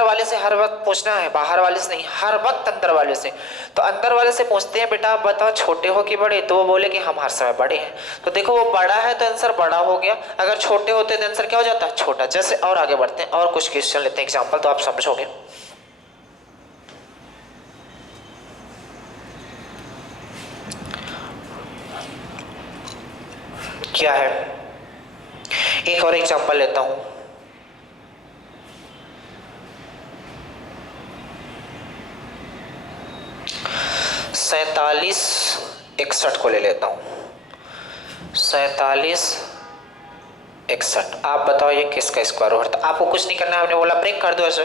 वाले से हर वक्त पूछना है, बाहर वाले से नहीं, हर वक्त अंदर वाले से। तो अंदर वाले से पूछते हैं बेटा आप बताओ छोटे हो कि बड़े। तो वो बोले कि हम हर समय बड़े हैं। तो देखो वो बड़ा है तो आंसर बड़ा हो गया, अगर छोटे होते तो आंसर क्या हो जाता छोटा। जैसे और आगे बढ़ते हैं और कुछ क्वेश्चन लेते हैं एग्जाम्पल, तो आप समझोगे। क्या है, एक और एग्जांपल लेता हूं। 47 61 को ले लेता हूं। 47 61, आप बताओ ये किसका स्क्वायर होता है। आपको कुछ नहीं करना है, हमने बोला ब्रेक कर दो, ऐसे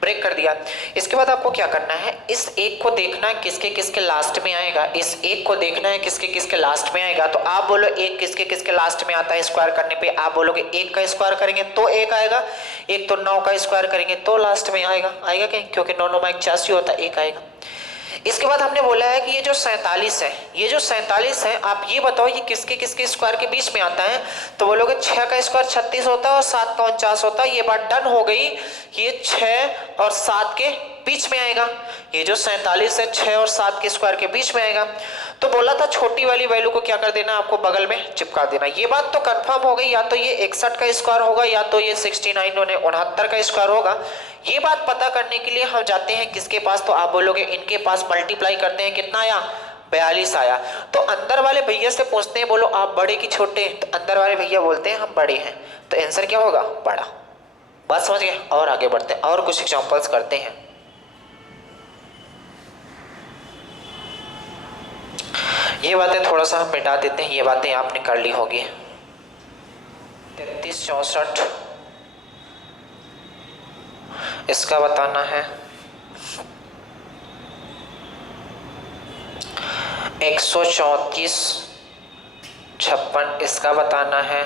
ब्रेक कर दिया। इसके बाद आपको क्या करना है, इस एक को देखना है किसके किसके लास्ट में आएगा। इस एक को देखना है किसके किसके लास्ट में आएगा। तो आप बोलो एक किसके किसके लास्ट में आता है स्क्वायर करने पे। आप बोलोगे 1 का स्क्वायर करेंगे तो 1 आएगा, एक तो 9 का स्क्वायर करेंगे तो लास्ट में आएगा। आएगा क्या, क्योंकि 9 9 81 होता है, 1 आएगा। इसके बाद हमने बोला है कि ये जो 47 है, ये जो 47 है, आप ये बताओ ये किसके किसके स्क्वायर के बीच में आता है। तो बोलोगे 6 का स्क्वायर 36 होता है और 7 का 49 होता है। ये बात डन हो गई कि ये 6 और 7 के बीच में आएगा। ये जो 47 है 6 और 7 के स्क्वायर के बीच में आएगा। तो बोला था छोटी वाली वैल्यू को क्या कर देना, आपको बगल में चिपका देना। ये बात तो कंफर्म हो गई, या तो ये 61 का स्क्वायर होगा या तो ये 69 का स्क्वायर होगा। ये बात पता करने के लिए हम जाते हैं किसके पास। तो आप बोलोगे इनके पास मल्टीप्लाई करते हैं, कितना आया 42 आया। तो अंदर वाले भैया से पूछते हैं बोलो आप बड़े कि छोटे। तो अंदर वाले भैया बोलते हैं हम बड़े हैं। तो आंसर क्या होगा बड़ा। बात समझ गए। और आगे बढ़ते हैं और कुछ एग्जांपल्स करते हैं। ये बातें थोड़ा सा हम मिटा देते हैं, ये बातें आपने कर ली होगी। 33 64 इसका बताना है। 134 56 इसका बताना है।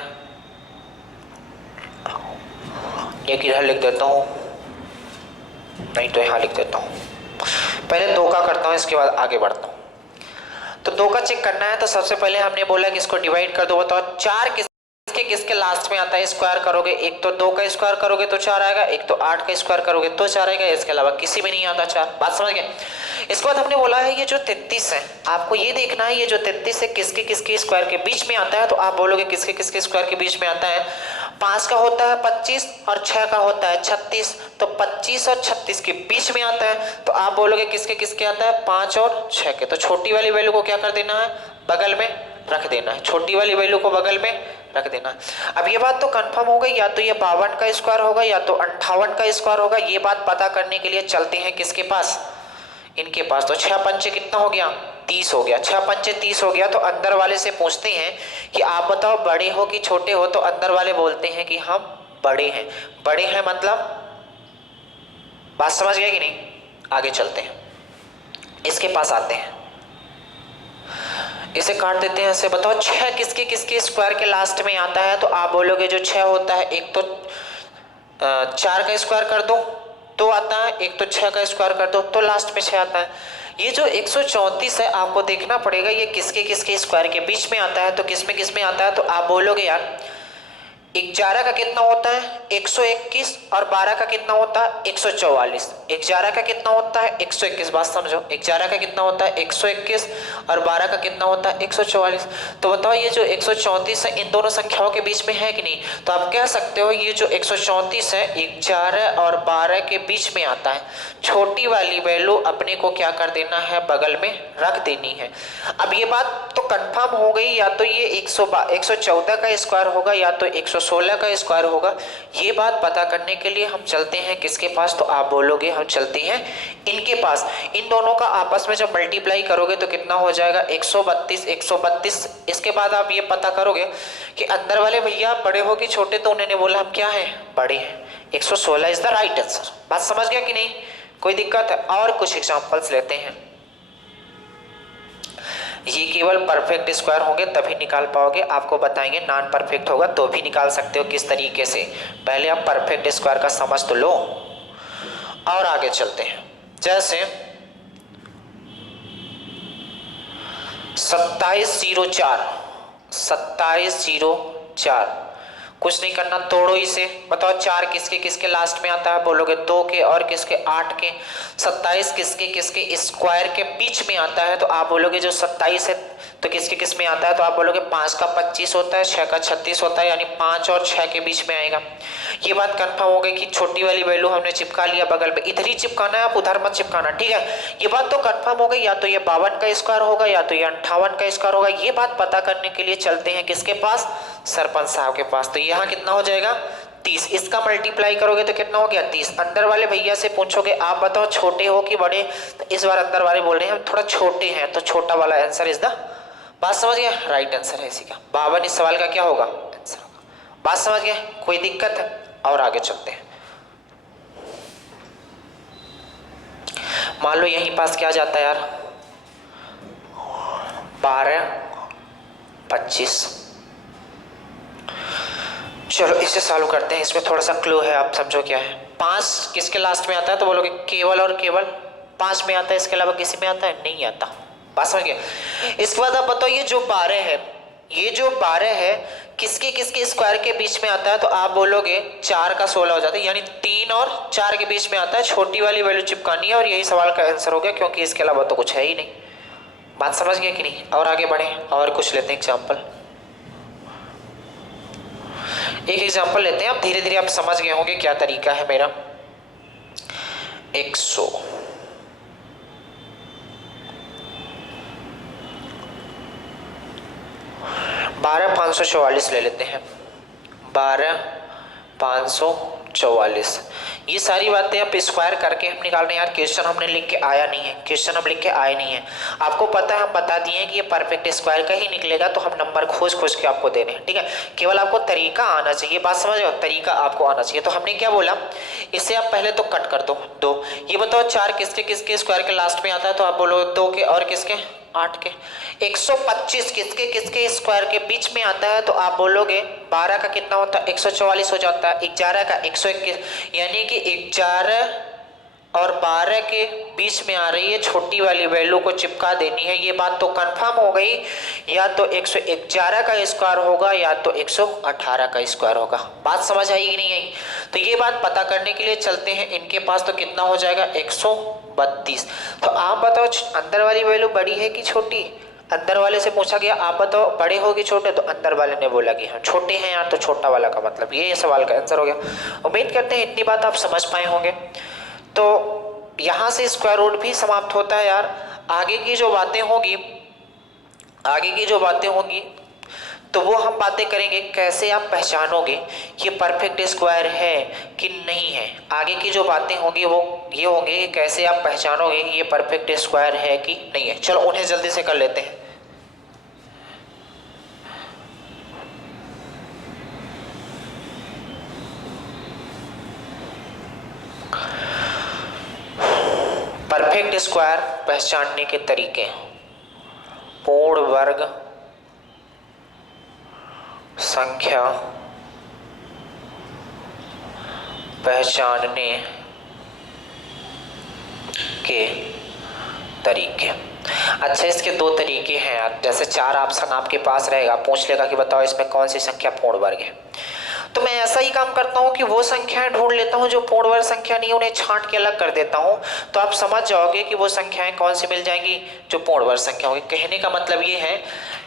ये किधर लिख देता हूँ, नहीं तो यहाँ लिख देता हूँ। पहले 2 का करता हूँ, इसके बाद आगे बढ़ता हूँ। तो 2 का चेक करना है तो सबसे पहले हमने बोला कि इसको डिवाइड कर दो। बताओ 4 किसके लास्ट में आता है? स्क्वायर करोगे, एक तो 2 का स्क्वायर करोगे तो 4 आएगा, एक तो 8 का स्क्वायर करोगे तो 4 आएगा, इसके अलावा किसी में नहीं आता 4। बात समझ गए? इसके बाद हमने बोला है ये जो 33 है, आपको ये देखना है ये जो 33 है किसके स्क्वायर के बीच में आता है। तो आप बोलोगे किसके स्क्वायर के बीच में आता है? 5 का होता है 25 और 6 का होता है 36, तो 25 और 36 के बीच में आता है। तो आप बोलोगे किसके आता है? 5 और 6 के। तो छोटी वाली वैल्यू को क्या कर देना है? बगल में रख देना है, छोटी वाली वैल्यू को बगल में रख देना। अब ये बात तो कंफर्म हो गई, या तो ये 52 का स्क्वायर होगा या तो 58 का स्क्वायर होगा। ये बात पता करने के लिए चलते हैं किसके पास? इनके पास। तो 6 पंचे कितना हो गया? 30 हो गया। 6 पंचे 30 हो गया। तो अंदर वाले से पूछते हैं कि आप बताओ बड़े हो कि छोटे हो? तो अंदर वाले बोलते हैं कि हम बड़े हैं। बड़े हैं मतलब, बात समझ गए कि नहीं? आगे चलते हैं, इसके पास आते हैं, इसे काट देते हैं ऐसे। बताओ 6 किसके स्क्वायर के लास्ट में आता है? तो आप बोलोगे जो 6 होता है, एक तो 4 का स्क्वायर कर दो तो आता है, एक तो 6 का स्क्वायर कर दो तो लास्ट में 6 आता है। ये जो 134 है आपको देखना पड़ेगा ये किसके स्क्वायर के बीच में आता है। तो किसमें आता है? तो आप बोलोगे यार 11 का कितना होता है? 121 और 12 का कितना होता है? 144। 11 का कितना होता है? 121। बात समझो, 11 का कितना होता है? 121 और 12 का कितना होता है? 144। तो बताओ ये जो 134 है इन दोनों संख्याओं के बीच में है कि नहीं? तो आप कह सकते हो ये जो 134 है 11 और 12 के बीच में आता है। छोटी वाली वैल्यू अपने को क्या कर देना है? बगल में रख देनी है। अब ये बात तो कंफर्म हो गई, या तो ये 114 का स्क्वायर होगा या तो 116 का स्क्वायर होगा। ये बात पता करने के लिए हम चलते हैं किसके पास? तो आप बोलोगे हम चलते हैं इनके पास। इन दोनों का आपस में जब मल्टीप्लाई करोगे तो कितना हो जाएगा? 132। इसके बाद आप ये पता करोगे कि अंदर वाले भैया बड़े हो कि छोटे? तो उन्होंने बोला हम क्या हैं? बड़े हैं। 116 इज द राइट आंसर। बात समझ गया कि नहीं? कोई दिक्कत है? और कुछ एग्जांपल्स लेते हैं। ये केवल परफेक्ट स्क्वायर होंगे तभी निकाल पाओगे, आपको बताएंगे नॉन परफेक्ट होगा तो भी निकाल सकते हो किस तरीके से। पहले आप परफेक्ट स्क्वायर का समझ तो लो और आगे चलते हैं। जैसे 2704 कुछ नहीं करना, तोड़ो इसे। बताओ 4 किसके लास्ट में आता है? बोलोगे 2 के और किसके? 8 के। 27 किसके स्क्वायर के बीच में आता है? तो आप बोलोगे जो 27 है तो किस में आता है? तो आप बोलोगे 5 का 25 होता है, 6 का 36 होता है, यानी 5 और 6 के बीच में आएगा। ये बात कंफर्म हो गई कि छोटी वाली वैल्यू हमने चिपका लिया बगल में, इधर ही चिपकाना है, आप उधर मत चिपकाना, ठीक है? ये बात तो कंफर्म हो गई, या तो ये 52 का स्क्वायर होगा या तो ये 58 का स्क्वायर होगा। ये बात पता करने के लिए चलते हैं किसके पास? सरपंच साहब के पास। तो यहाँ कितना हो जाएगा? 30। इसका मल्टीप्लाई करोगे तो कितना हो गया? 30। अंदर वाले भैया से पूछोगे आप बताओ छोटे हो कि बड़े? तो इस बार अंदर वाले बोल रहे हैं हम थोड़ा छोटे हैं, तो छोटा वाला आंसर इज द, बात समझ गए? राइट आंसर है इसी का। 52 इस सवाल का क्या होगा? आंसर होगा। बात समझ गए? कोई दिक्कत है? और आगे चलते हैं। मान लो यहीं पास क्या जाता है यार? 12 25। चलो इसे सॉल्व करते हैं। इसमें थोड़ा सा क्लू है, आप समझो क्या है। 5 किसके लास्ट में आता है? तो बोलोगे केवल और केवल 5 में आता है, इसके अलावा किसी में आता है? नहीं आता। बात समझ गए? इसके बाद आप बताओ ये जो 12 है, ये जो 12 है किसके स्क्वायर के बीच में आता है? तो आप बोलोगे 4 का 16 हो जाता है, यानी 3 और 4 के बीच में आता है। छोटी वाली वैल्यू चिपकानी है और यही सवाल का आंसर हो गया, क्योंकि इसके अलावा तो कुछ है ही नहीं। बात समझ गए कि नहीं? और आगे बढ़े और कुछ लेते हैं एग्जाम्पल। एक एग्जाम्पल लेते हैं, आप धीरे धीरे आप समझ गए होंगे क्या तरीका है मेरा। 100 12 544 ले लेते हैं। 12 544 44। ये सारी बातें आप स्क्वायर करके हम निकाल रहे हैं यार, क्वेश्चन हमने लिख के आया नहीं है, क्वेश्चन हम लिख के आए नहीं है। आपको पता है हम बता दिए हैं कि ये परफेक्ट स्क्वायर का ही निकलेगा, तो हम नंबर खोज खोज के आपको दे रहे हैं, ठीक है। केवल आपको तरीका आना चाहिए, बात समझ रहे हो, तरीका आपको आना चाहिए। तो हमने क्या बोला, इसे आप पहले तो कट कर दो, 2। ये बताओ 4 किसके किसके स्क्वायर के लास्ट में आता है, तो आप बोलो 2 के और किसके, 8 के। 125 किसके किसके स्क्वायर के बीच में आता है, तो आप बोलोगे 12 का कितना होता है, 144 हो जाता है। 11 का 121, यानी कि 11 और 12 के बीच में आ रही है, छोटी वाली वैल्यू को चिपका देनी है। ये बात तो कंफर्म हो गई, या तो 111 का स्क्वायर होगा या तो 118 का स्क्वायर होगा। बात समझ आई कि नहीं आई? तो ये बात पता करने के लिए चलते हैं इनके पास, तो कितना हो जाएगा 132। तो आप बताओ अंदर वाली वैल्यू बड़ी है कि छोटी? अंदर वाले से पूछा गया आप बताओ बड़े हो कि छोटे, तो अंदर वाले ने बोला कि हम छोटे हैं यार, तो छोटा वाला का मतलब ये सवाल का आंसर हो गया। उम्मीद करते हैं इतनी बात आप समझ पाए होंगे। तो यहाँ से स्क्वायर रूट भी समाप्त होता है यार। आगे की जो बातें होंगी, आगे की जो बातें होंगी तो वो हम बातें करेंगे कैसे आप पहचानोगे ये परफेक्ट स्क्वायर है कि नहीं है। आगे की जो बातें होंगी वो ये होंगे कि कैसे आप पहचानोगे ये परफेक्ट स्क्वायर है कि नहीं है। चलो उन्हें जल्दी से कर लेते हैं। परफेक्ट स्क्वायर पहचानने के तरीके, पूर्ण वर्ग संख्या पहचानने के तरीके। अच्छा, इसके 2 तरीके हैं यार। जैसे 4 ऑप्शन आपके पास रहेगा, पूछ लेगा कि बताओ इसमें कौन सी संख्या पूर्ण वर्ग है, तो मैं ऐसा ही काम करता हूँ कि वो संख्याएं ढूंढ लेता हूँ जो पूर्ण वर्ग संख्या नहीं है, उन्हें छांट के अलग कर देता हूँ। तो आप समझ जाओगे कि वो संख्याएं कौन सी मिल जाएंगी जो पूर्ण वर्ग संख्या होगी। कहने का मतलब ये है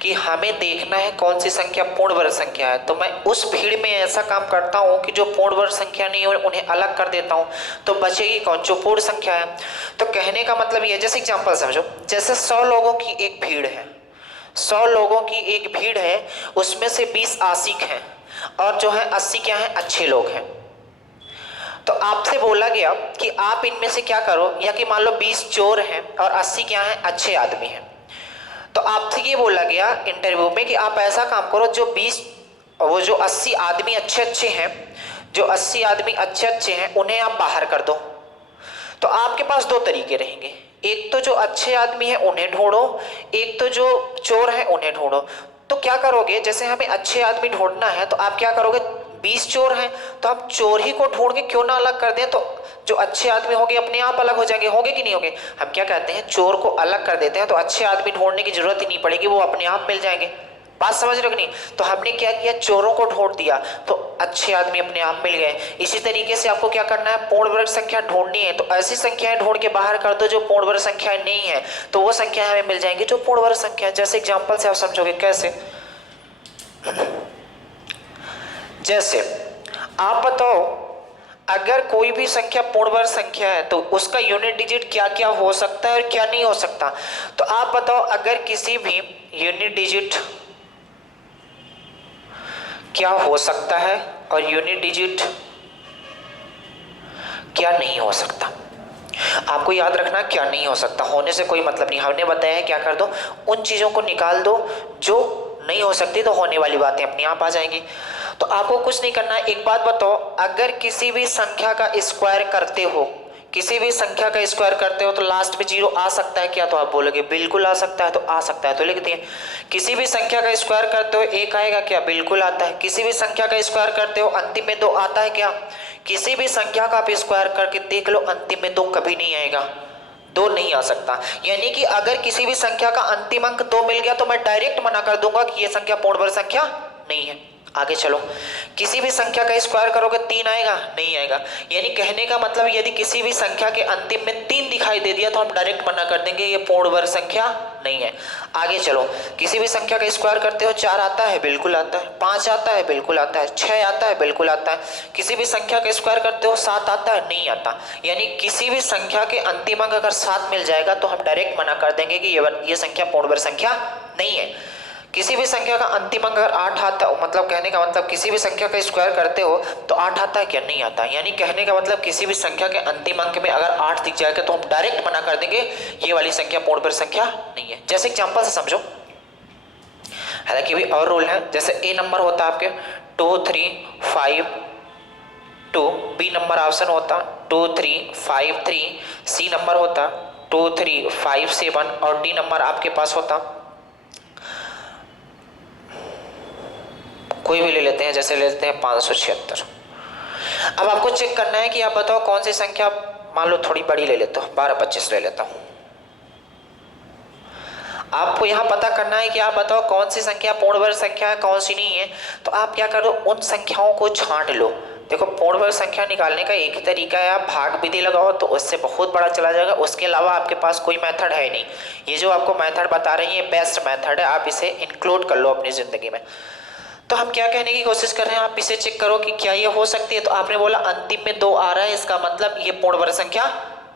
कि हमें देखना है कौन सी संख्या पूर्ण वर्ग संख्या है, तो मैं उस भीड़ में ऐसा काम करता हूँ कि जो पूर्ण वर्ग संख्या नहीं है उन्हें अलग कर देता हूँ, तो बचेगी कौन, जो पूर्ण संख्या है। तो कहने का मतलब ये, जैसे एग्जाम्पल समझो, जैसे 100 लोगों की एक भीड़ है, 100 लोगों की एक भीड़ है, उसमें से 20 आशिक हैं और जो है 80 क्या है, अच्छे लोग हैं। तो आपसे बोला गया कि आप इनमें से क्या करो, या कि मान लो 20 चोर हैं और 80 क्या हैं, अच्छे आदमी हैं। तो आपसे ये बोला गया इंटरव्यू में कि आप ऐसा काम करो, वो जो 80 आदमी अच्छे अच्छे हैं, जो 80 आदमी अच्छे अच्छे हैं उन्हें आप बाहर कर दो। तो आपके पास 2 तरीके रहेंगे, एक तो जो अच्छे आदमी हैं उन्हें ढूंढो, एक तो जो चोर हैं उन्हें ढूंढो। तो क्या करोगे, जैसे हमें अच्छे आदमी ढूंढना है तो आप क्या करोगे, 20 चोर हैं तो हम चोर ही को ढूंढ के क्यों ना अलग कर दें, तो जो अच्छे आदमी होंगे अपने आप अलग हो जाएंगे, होंगे कि नहीं होंगे। हम क्या कहते हैं, चोर को अलग कर देते हैं तो अच्छे आदमी ढूंढने की जरूरत ही नहीं पड़ेगी, वो अपने आप मिल जाएंगे। बात समझ रहे हो कि नहीं? तो हमने क्या किया, चोरों को ढूंढ दिया तो अच्छे आदमी अपने आप मिल गए। इसी तरीके से आपको क्या करना है, पूर्ण वर्ग संख्या ढूंढनी है, तो ऐसी संख्याएं ढूंढ के बाहर कर दो जो पूर्ण वर्ग संख्याएं नहीं है, तो वो संख्याएं हमें मिल जाएंगी जो पूर्ण वर्ग संख्या। जैसे एग्जाम्पल से आप समझोगे कैसे, जैसे आप बताओ अगर कोई भी संख्या पूर्ण वर्ग संख्या है तो उसका यूनिट डिजिट क्या क्या हो सकता है और क्या नहीं हो सकता। तो आप बताओ अगर किसी भी यूनिट डिजिट क्या हो सकता है और यूनिट डिजिट क्या नहीं हो सकता। आपको याद रखना क्या नहीं हो सकता, होने से कोई मतलब नहीं। हमने बताया है क्या कर दो, उन चीजों को निकाल दो जो नहीं हो सकती, तो होने वाली बातें अपने आप आ जाएंगी। तो आपको कुछ नहीं करना है। एक बात बताओ, अगर किसी भी संख्या का स्क्वायर करते हो, किसी भी संख्या का स्क्वायर करते हो तो लास्ट में 0 आ सकता है क्या, तो आप बोलोगे बिल्कुल आ सकता है, तो आ सकता है तो लिख दिए। किसी भी संख्या का स्क्वायर करते हो 1 आएगा क्या, बिल्कुल आता है। किसी भी संख्या का स्क्वायर करते हो अंतिम में 2 आता है क्या, किसी भी संख्या का आप स्क्वायर करके देख लो अंतिम में 2 कभी नहीं आएगा, 2 नहीं आ सकता। यानी कि अगर किसी भी संख्या का अंतिम अंक 2 मिल गया तो मैं डायरेक्ट मना कर दूंगा कि यह संख्या पूर्ण वर्ग संख्या नहीं है। आगे चलो, किसी भी संख्या का स्क्वायर करोगे 3 आएगा, नहीं आएगा। यानी कहने का मतलब यदि किसी भी संख्या के अंतिम में 3 दिखाई दे दिया तो हम डायरेक्ट मना कर देंगे ये पूर्ण वर्ग संख्या नहीं है। आगे चलो, किसी भी संख्या का स्क्वायर करते हो 4 आता है, बिल्कुल आता है। 5 आता है, बिल्कुल आता है। 6 आता है, बिल्कुल आता है। किसी भी संख्या का स्क्वायर करते हो 7 आता है, नहीं आता। यानी किसी भी संख्या के अंतिम अंक अगर 7 मिल जाएगा तो हम डायरेक्ट मना कर देंगे कि ये संख्या पूर्ण वर्ग संख्या नहीं है। किसी भी संख्या का अंतिम अंक अगर 8 आता, मतलब कहने का मतलब किसी भी संख्या का स्क्वायर करते हो तो 8 आता है क्या? नहीं आता। यानी कहने का मतलब किसी भी संख्या के अंतिम अंक में अगर 8 दिख जाएगा तो हम डायरेक्ट मना कर देंगे ये वाली संख्या पूर्ण वर्ग संख्या नहीं है। जैसे एग्जाम्पल से समझो, हालांकि भी और रूल है। जैसे ए नंबर होता है आपके 2 3 5 2, बी नंबर ऑप्शन होता 2 3 5 3, सी नंबर होता 2 3 5 7 और डी नंबर आपके पास होता, कोई भी ले लेते हैं, जैसे ले लेते हैं 576। अब आपको चेक करना है कि आप बताओ कौन सी संख्या, मान लो थोड़ी बड़ी ले लेता हूँ, 12 25 ले लेता हूँ। आपको यहाँ पता करना है कि आप बताओ कौन सी संख्या पूर्ण वर्ग संख्या है, कौन सी नहीं है। तो आप क्या करो, उन संख्याओं को छांट लो। देखो पूर्ण वर्ग संख्या निकालने का एक ही तरीका है, आप भाग विधि लगाओ तो उससे बहुत बड़ा चला जाएगा। उसके अलावा आपके पास कोई मेथड है नहीं। ये जो आपको मेथड बता रही है बेस्ट मेथड है, आप इसे इंक्लूड कर लो अपनी ज़िंदगी में। तो हम क्या कहने की कोशिश कर रहे हैं, आप इसे चेक करो कि क्या ये हो सकती है। तो आपने बोला अंतिम में 2 आ रहा है, इसका मतलब ये पूर्ण वर्ग संख्या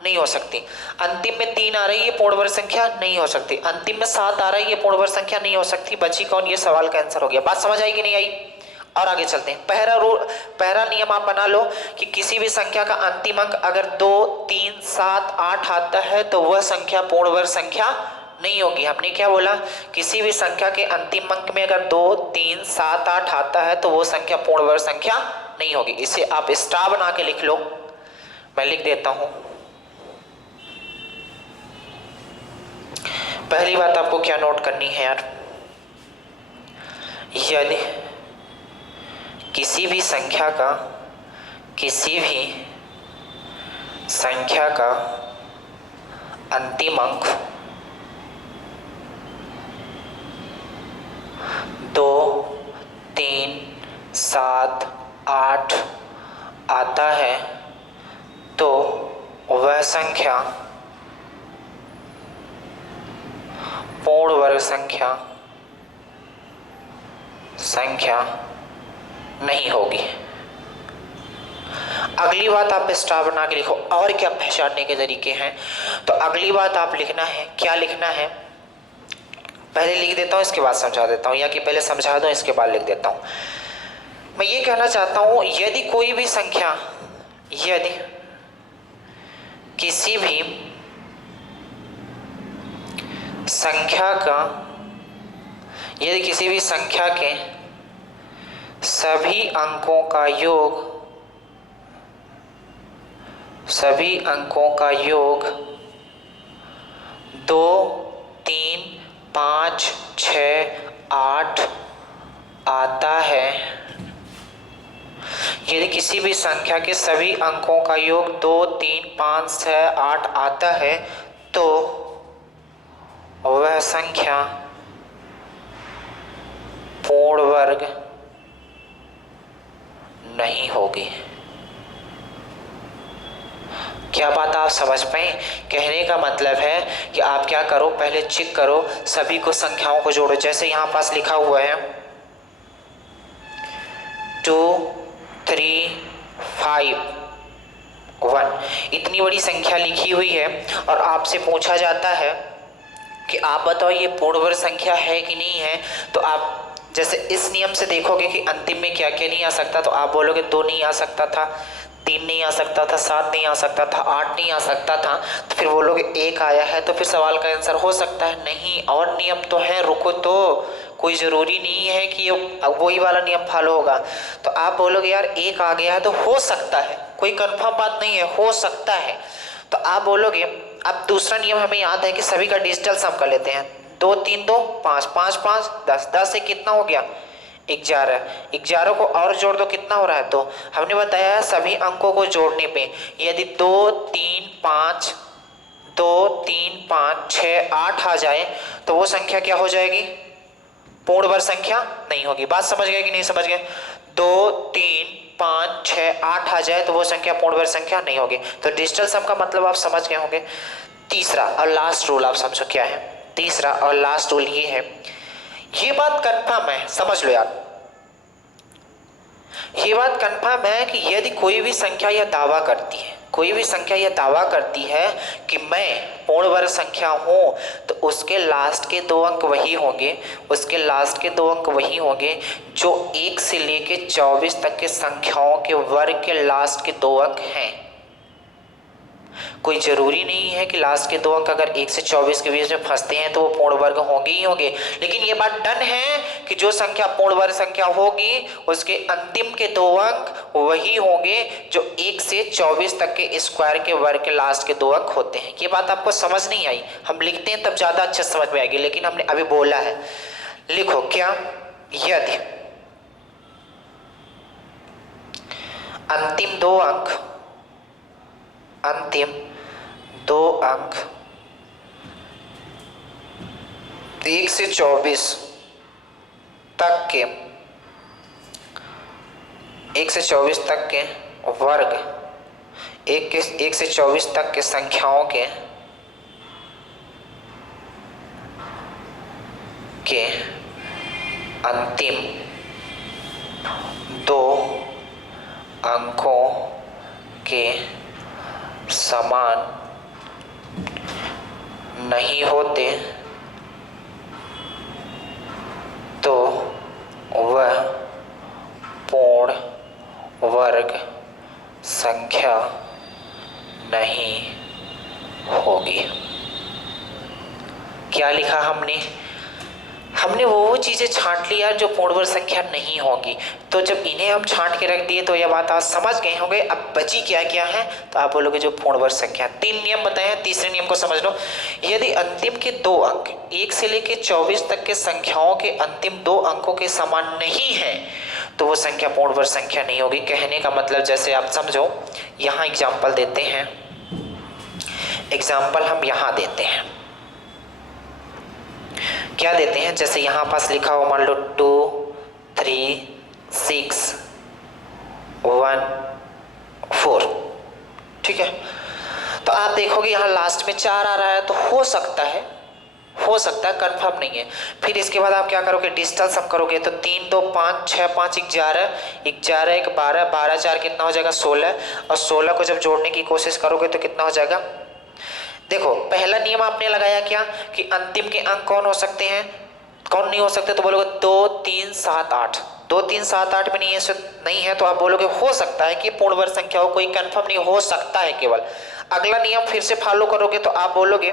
नहीं हो सकती। अंतिम में 3 आ रही है, ये पूर्ण वर्ग संख्या नहीं हो सकती। अंतिम में 7 आ रहा है, ये पूर्ण वर्ग संख्या नहीं हो सकती। बची कौन? ये सवाल का आंसर हो गया। बात समझ आई कि नहीं आई? और आगे चलते हैं। पहला नियम आप बना लो कि किसी भी संख्या का अंतिम अंक अगर 2 3 7 8 आता है तो वह संख्या पूर्ण वर्ग संख्या नहीं होगी। हमने क्या बोला, किसी भी संख्या के अंतिम अंक में अगर 2 3 7 8 आता है तो वो संख्या पूर्ण वर्ग संख्या नहीं होगी। इसे आप स्टार बना के लिख लो, मैं लिख देता हूं। पहली बात आपको क्या नोट करनी है यार, यदि किसी भी संख्या का अंतिम अंक 2 3 7 8 आता है तो वह संख्या पूर्ण वर्ग संख्या नहीं होगी। अगली बात आप स्टार बना के लिखो। और क्या पहचानने के तरीके हैं, तो अगली बात आप लिखना है, क्या लिखना है, पहले लिख देता हूं इसके बाद समझा देता हूं, या कि पहले समझा दूं इसके बाद लिख देता हूं। मैं ये कहना चाहता हूं, यदि कोई भी संख्या, यदि किसी भी संख्या के सभी अंकों का योग 2 3 5 6 8 आता है, यदि किसी भी संख्या के सभी अंकों का योग 2 3 5 6 8 आता है तो वह संख्या पूर्ण वर्ग नहीं होगी। क्या बात आप समझ पाए? कहने का मतलब है कि आप क्या करो, पहले चेक करो, सभी को संख्याओं को जोड़ो। जैसे यहां पास लिखा हुआ है 2 3 5 1, इतनी बड़ी संख्या लिखी हुई है और आपसे पूछा जाता है कि आप बताओ ये पूर्ण वर्ग संख्या है कि नहीं है। तो आप जैसे इस नियम से देखोगे कि अंतिम में क्या क्या नहीं आ सकता, तो आप बोलोगे 2 नहीं आ सकता था, 3 नहीं आ सकता था, 7 नहीं आ सकता था, 8 नहीं आ सकता था, तो फिर बोलोगे 1 आया है, तो फिर सवाल का आंसर हो सकता है। नहीं, और नियम तो है, रुको तो, कोई ज़रूरी नहीं है कि वही वाला नियम फॉलो होगा। तो आप बोलोगे यार 1 आ गया है तो हो सकता है, कोई कंफर्म बात नहीं है, हो सकता है। तो आप बोलोगे, अब दूसरा नियम हमें याद है कि सभी का डिजिटल सम कर लेते हैं। 2 3 2 5 5 5 10, 10 से कितना हो गया 11, 11 को और जोड़ दो कितना हो रहा है 2। हमने बताया सभी अंकों को जोड़ने पे यदि 2 3 5 6 8 आ जाए तो वो संख्या क्या हो जाएगी, पूर्ण वर्ग संख्या नहीं होगी। बात समझ गए कि नहीं समझ गए? 2 3 5 6 8 आ जाए तो वो संख्या पूर्ण वर्ग संख्या नहीं होगी। तो डिजिटल सम का मतलब आप समझ गए होंगे। तीसरा और लास्ट रूल आप समझो क्या है। तीसरा और लास्ट रूल ये है, ये बात कंफर्म है, समझ लो यार, ये बात कंफर्म है कि यदि कोई भी संख्या यह दावा करती है, कोई भी संख्या यह दावा करती है कि मैं पूर्ण वर्ग संख्या हूँ, तो उसके लास्ट के 2 अंक वही होंगे, उसके लास्ट के 2 अंक वही होंगे जो 1 से लेके 24 तक के संख्याओं के वर्ग के लास्ट के 2 अंक हैं। कोई जरूरी नहीं है कि लास्ट के 2 अंक अगर 1 से 24 के बीच में फंसते हैं तो वो पूर्ण वर्ग होंगे ही होंगे, लेकिन ये बात डन है कि जो संख्या पूर्ण वर्ग संख्या होगी उसके अंतिम के 2 अंक वही होंगे जो 1 से 24 तक के स्क्वायर के वर्ग के लास्ट के 2 अंक होते हैं। ये बात आपको समझ नहीं आई, हम लिखते हैं तब ज्यादा अच्छा समझ में आएगी, लेकिन हमने अभी बोला है। लिखो क्या, यदि अंतिम 2 अंक 1 से 24 तक के 1 से 24 तक के वर्ग 1 से 24 तक के संख्याओं के अंतिम 2 अंकों के समान नहीं होते तो वह पूर्ण वर्ग संख्या नहीं होगी। क्या लिखा हमने वो चीजें छांट ली यार जो पूर्ण वर्ग संख्या नहीं होगी। तो जब इन्हें हम छांट के रख दिए तो यह बात आप समझ गए होंगे। अब बची क्या क्या है, तो आप बोलोगे जो पूर्ण वर्ग संख्या। 3 नियम बताए हैं, तीसरे नियम को समझ लो। यदि अंतिम के 2 अंक 1 से लेके 24 तक के संख्याओं के अंतिम 2 अंकों के समान नहीं है तो वो संख्या पूर्ण वर्ग संख्या नहीं होगी। कहने का मतलब जैसे आप समझो, यहाँ एग्जाम्पल देते हैं, एग्जाम्पल हम यहाँ देते हैं, क्या देते हैं, जैसे यहाँ पास लिखा हो मान लो 2 3 6 1 4, ठीक है। तो आप देखोगे यहाँ लास्ट में 4 आ रहा है, तो हो सकता है कंफर्म नहीं है। फिर इसके बाद आप क्या करोगे, डिस्टेंस सम करोगे तो 3 2 5 6 5 11 11 1 12 12 4 कितना हो जाएगा 16, और 16 को जब जोड़ने की कोशिश करोगे तो कितना हो जाएगा। देखो पहला नियम आपने लगाया क्या कि अंतिम के अंक कौन हो सकते हैं, कौन नहीं हो सकते, तो बोलोगे 2 3 7 8, 2 3 7 8 में नहीं है तो आप बोलोगे हो सकता है कि पूर्ण वर्ग संख्या हो, कोई कंफर्म नहीं, हो सकता है केवल। अगला नियम फिर से फॉलो करोगे तो आप बोलोगे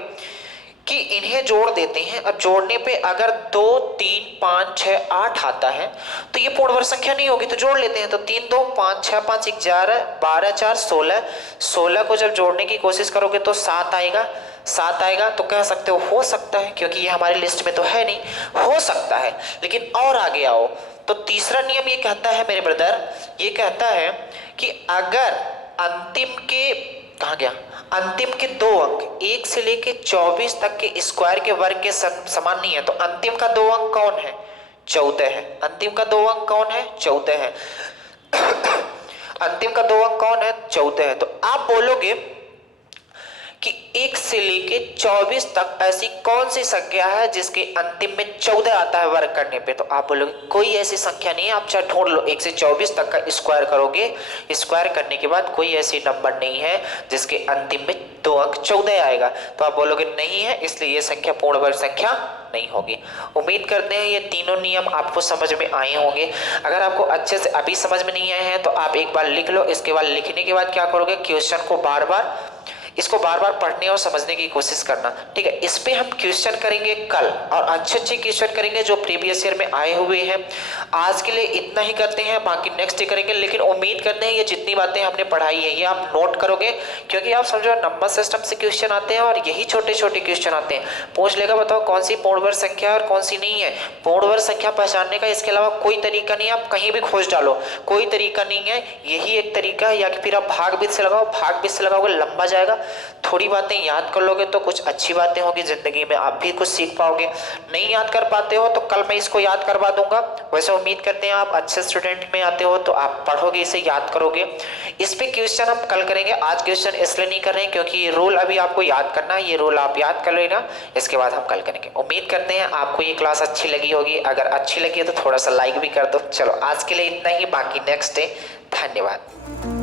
कि इन्हें जोड़ देते हैं, और जोड़ने पे अगर 2 3 5 6 8 आता है तो ये पूर्ण वर्ग संख्या नहीं होगी, तो जोड़ लेते हैं। तो 3 2 5 6 5 11 12 4 16, 16 को जब जोड़ने की कोशिश करोगे तो 7 आएगा, तो कह सकते हो सकता है, क्योंकि ये हमारी लिस्ट में तो है नहीं, हो सकता है। लेकिन और आगे आओ तो तीसरा नियम ये कहता है मेरे ब्रदर, ये कहता है कि अगर अंतिम के कहाँ गया, अंतिम के 2 अंक 1 से लेके 24 तक के स्क्वायर के वर्ग के समान नहीं है तो अंतिम का 2 अंक कौन है, 14 है। अंतिम का 2 अंक कौन है, 14 है। अंतिम का 2 अंक कौन है, 14 है। तो आप बोलोगे कि 1 से लेके 24 तक ऐसी कौन सी संख्या है जिसके अंतिम में 14 आता है वर्ग करने पे, तो आप बोलोगे कोई ऐसी संख्या नहीं है। आप चाहे ढूंढ लो, 1 से 24 तक का स्क्वायर करोगे, स्क्वायर करने के बाद कोई ऐसी नंबर नहीं है जिसके अंतिम में 2 अंक 14 आएगा, तो आप बोलोगे नहीं है, इसलिए ये संख्या पूर्ण वर्ग संख्या नहीं होगी। उम्मीद करते हैं ये तीनों नियम आपको समझ में आए होंगे। अगर आपको अच्छे से अभी समझ में नहीं आए हैं तो आप एक बार लिख लो, इसके बाद लिखने के बाद क्या करोगे, क्वेश्चन को बार बार पढ़ने और समझने की कोशिश करना, ठीक है। इस पे हम क्वेश्चन करेंगे कल, और अच्छे क्वेश्चन करेंगे जो प्रीवियस ईयर में आए हुए हैं। आज के लिए इतना ही करते हैं, बाकी नेक्स्ट डे करेंगे। लेकिन उम्मीद करते हैं ये जितनी बातें हमने पढ़ाई है ये आप नोट करोगे, क्योंकि आप समझो नंबर सिस्टम से क्वेश्चन आते हैं और यही छोटे क्वेश्चन आते हैं। पूछ लेगा बताओ कौन सी पूर्ण वर्ग संख्या और कौन सी नहीं है। पूर्ण वर्ग संख्या पहचानने का इसके अलावा कोई तरीका नहीं है, आप कहीं भी खोज डालो, कोई तरीका नहीं है, यही एक तरीका है। या फिर आप भाग बीज से लगाओ, भाग बीज से लगाओगे लंबा जाएगा, थोड़ी बातें याद कर लोगे तो कुछ अच्छी बातें होगी ज़िंदगी में, आप भी कुछ सीख पाओगे। नहीं याद कर पाते हो तो कल मैं इसको याद करवा दूंगा। वैसे उम्मीद करते हैं आप अच्छे स्टूडेंट में आते हो तो आप पढ़ोगे, इसे याद करोगे। इस पे क्वेश्चन हम कल करेंगे, आज क्वेश्चन इसलिए नहीं कर रहे हैं क्योंकि ये रूल अभी आपको याद करना है, ये रूल आप याद कर लेना, इसके बाद हम कल करेंगे। उम्मीद करते हैं आपको ये क्लास अच्छी लगी होगी, अगर अच्छी लगी है तो थोड़ा सा लाइक भी कर दो। चलो आज के लिए इतना ही, बाकी नेक्स्ट डे। धन्यवाद।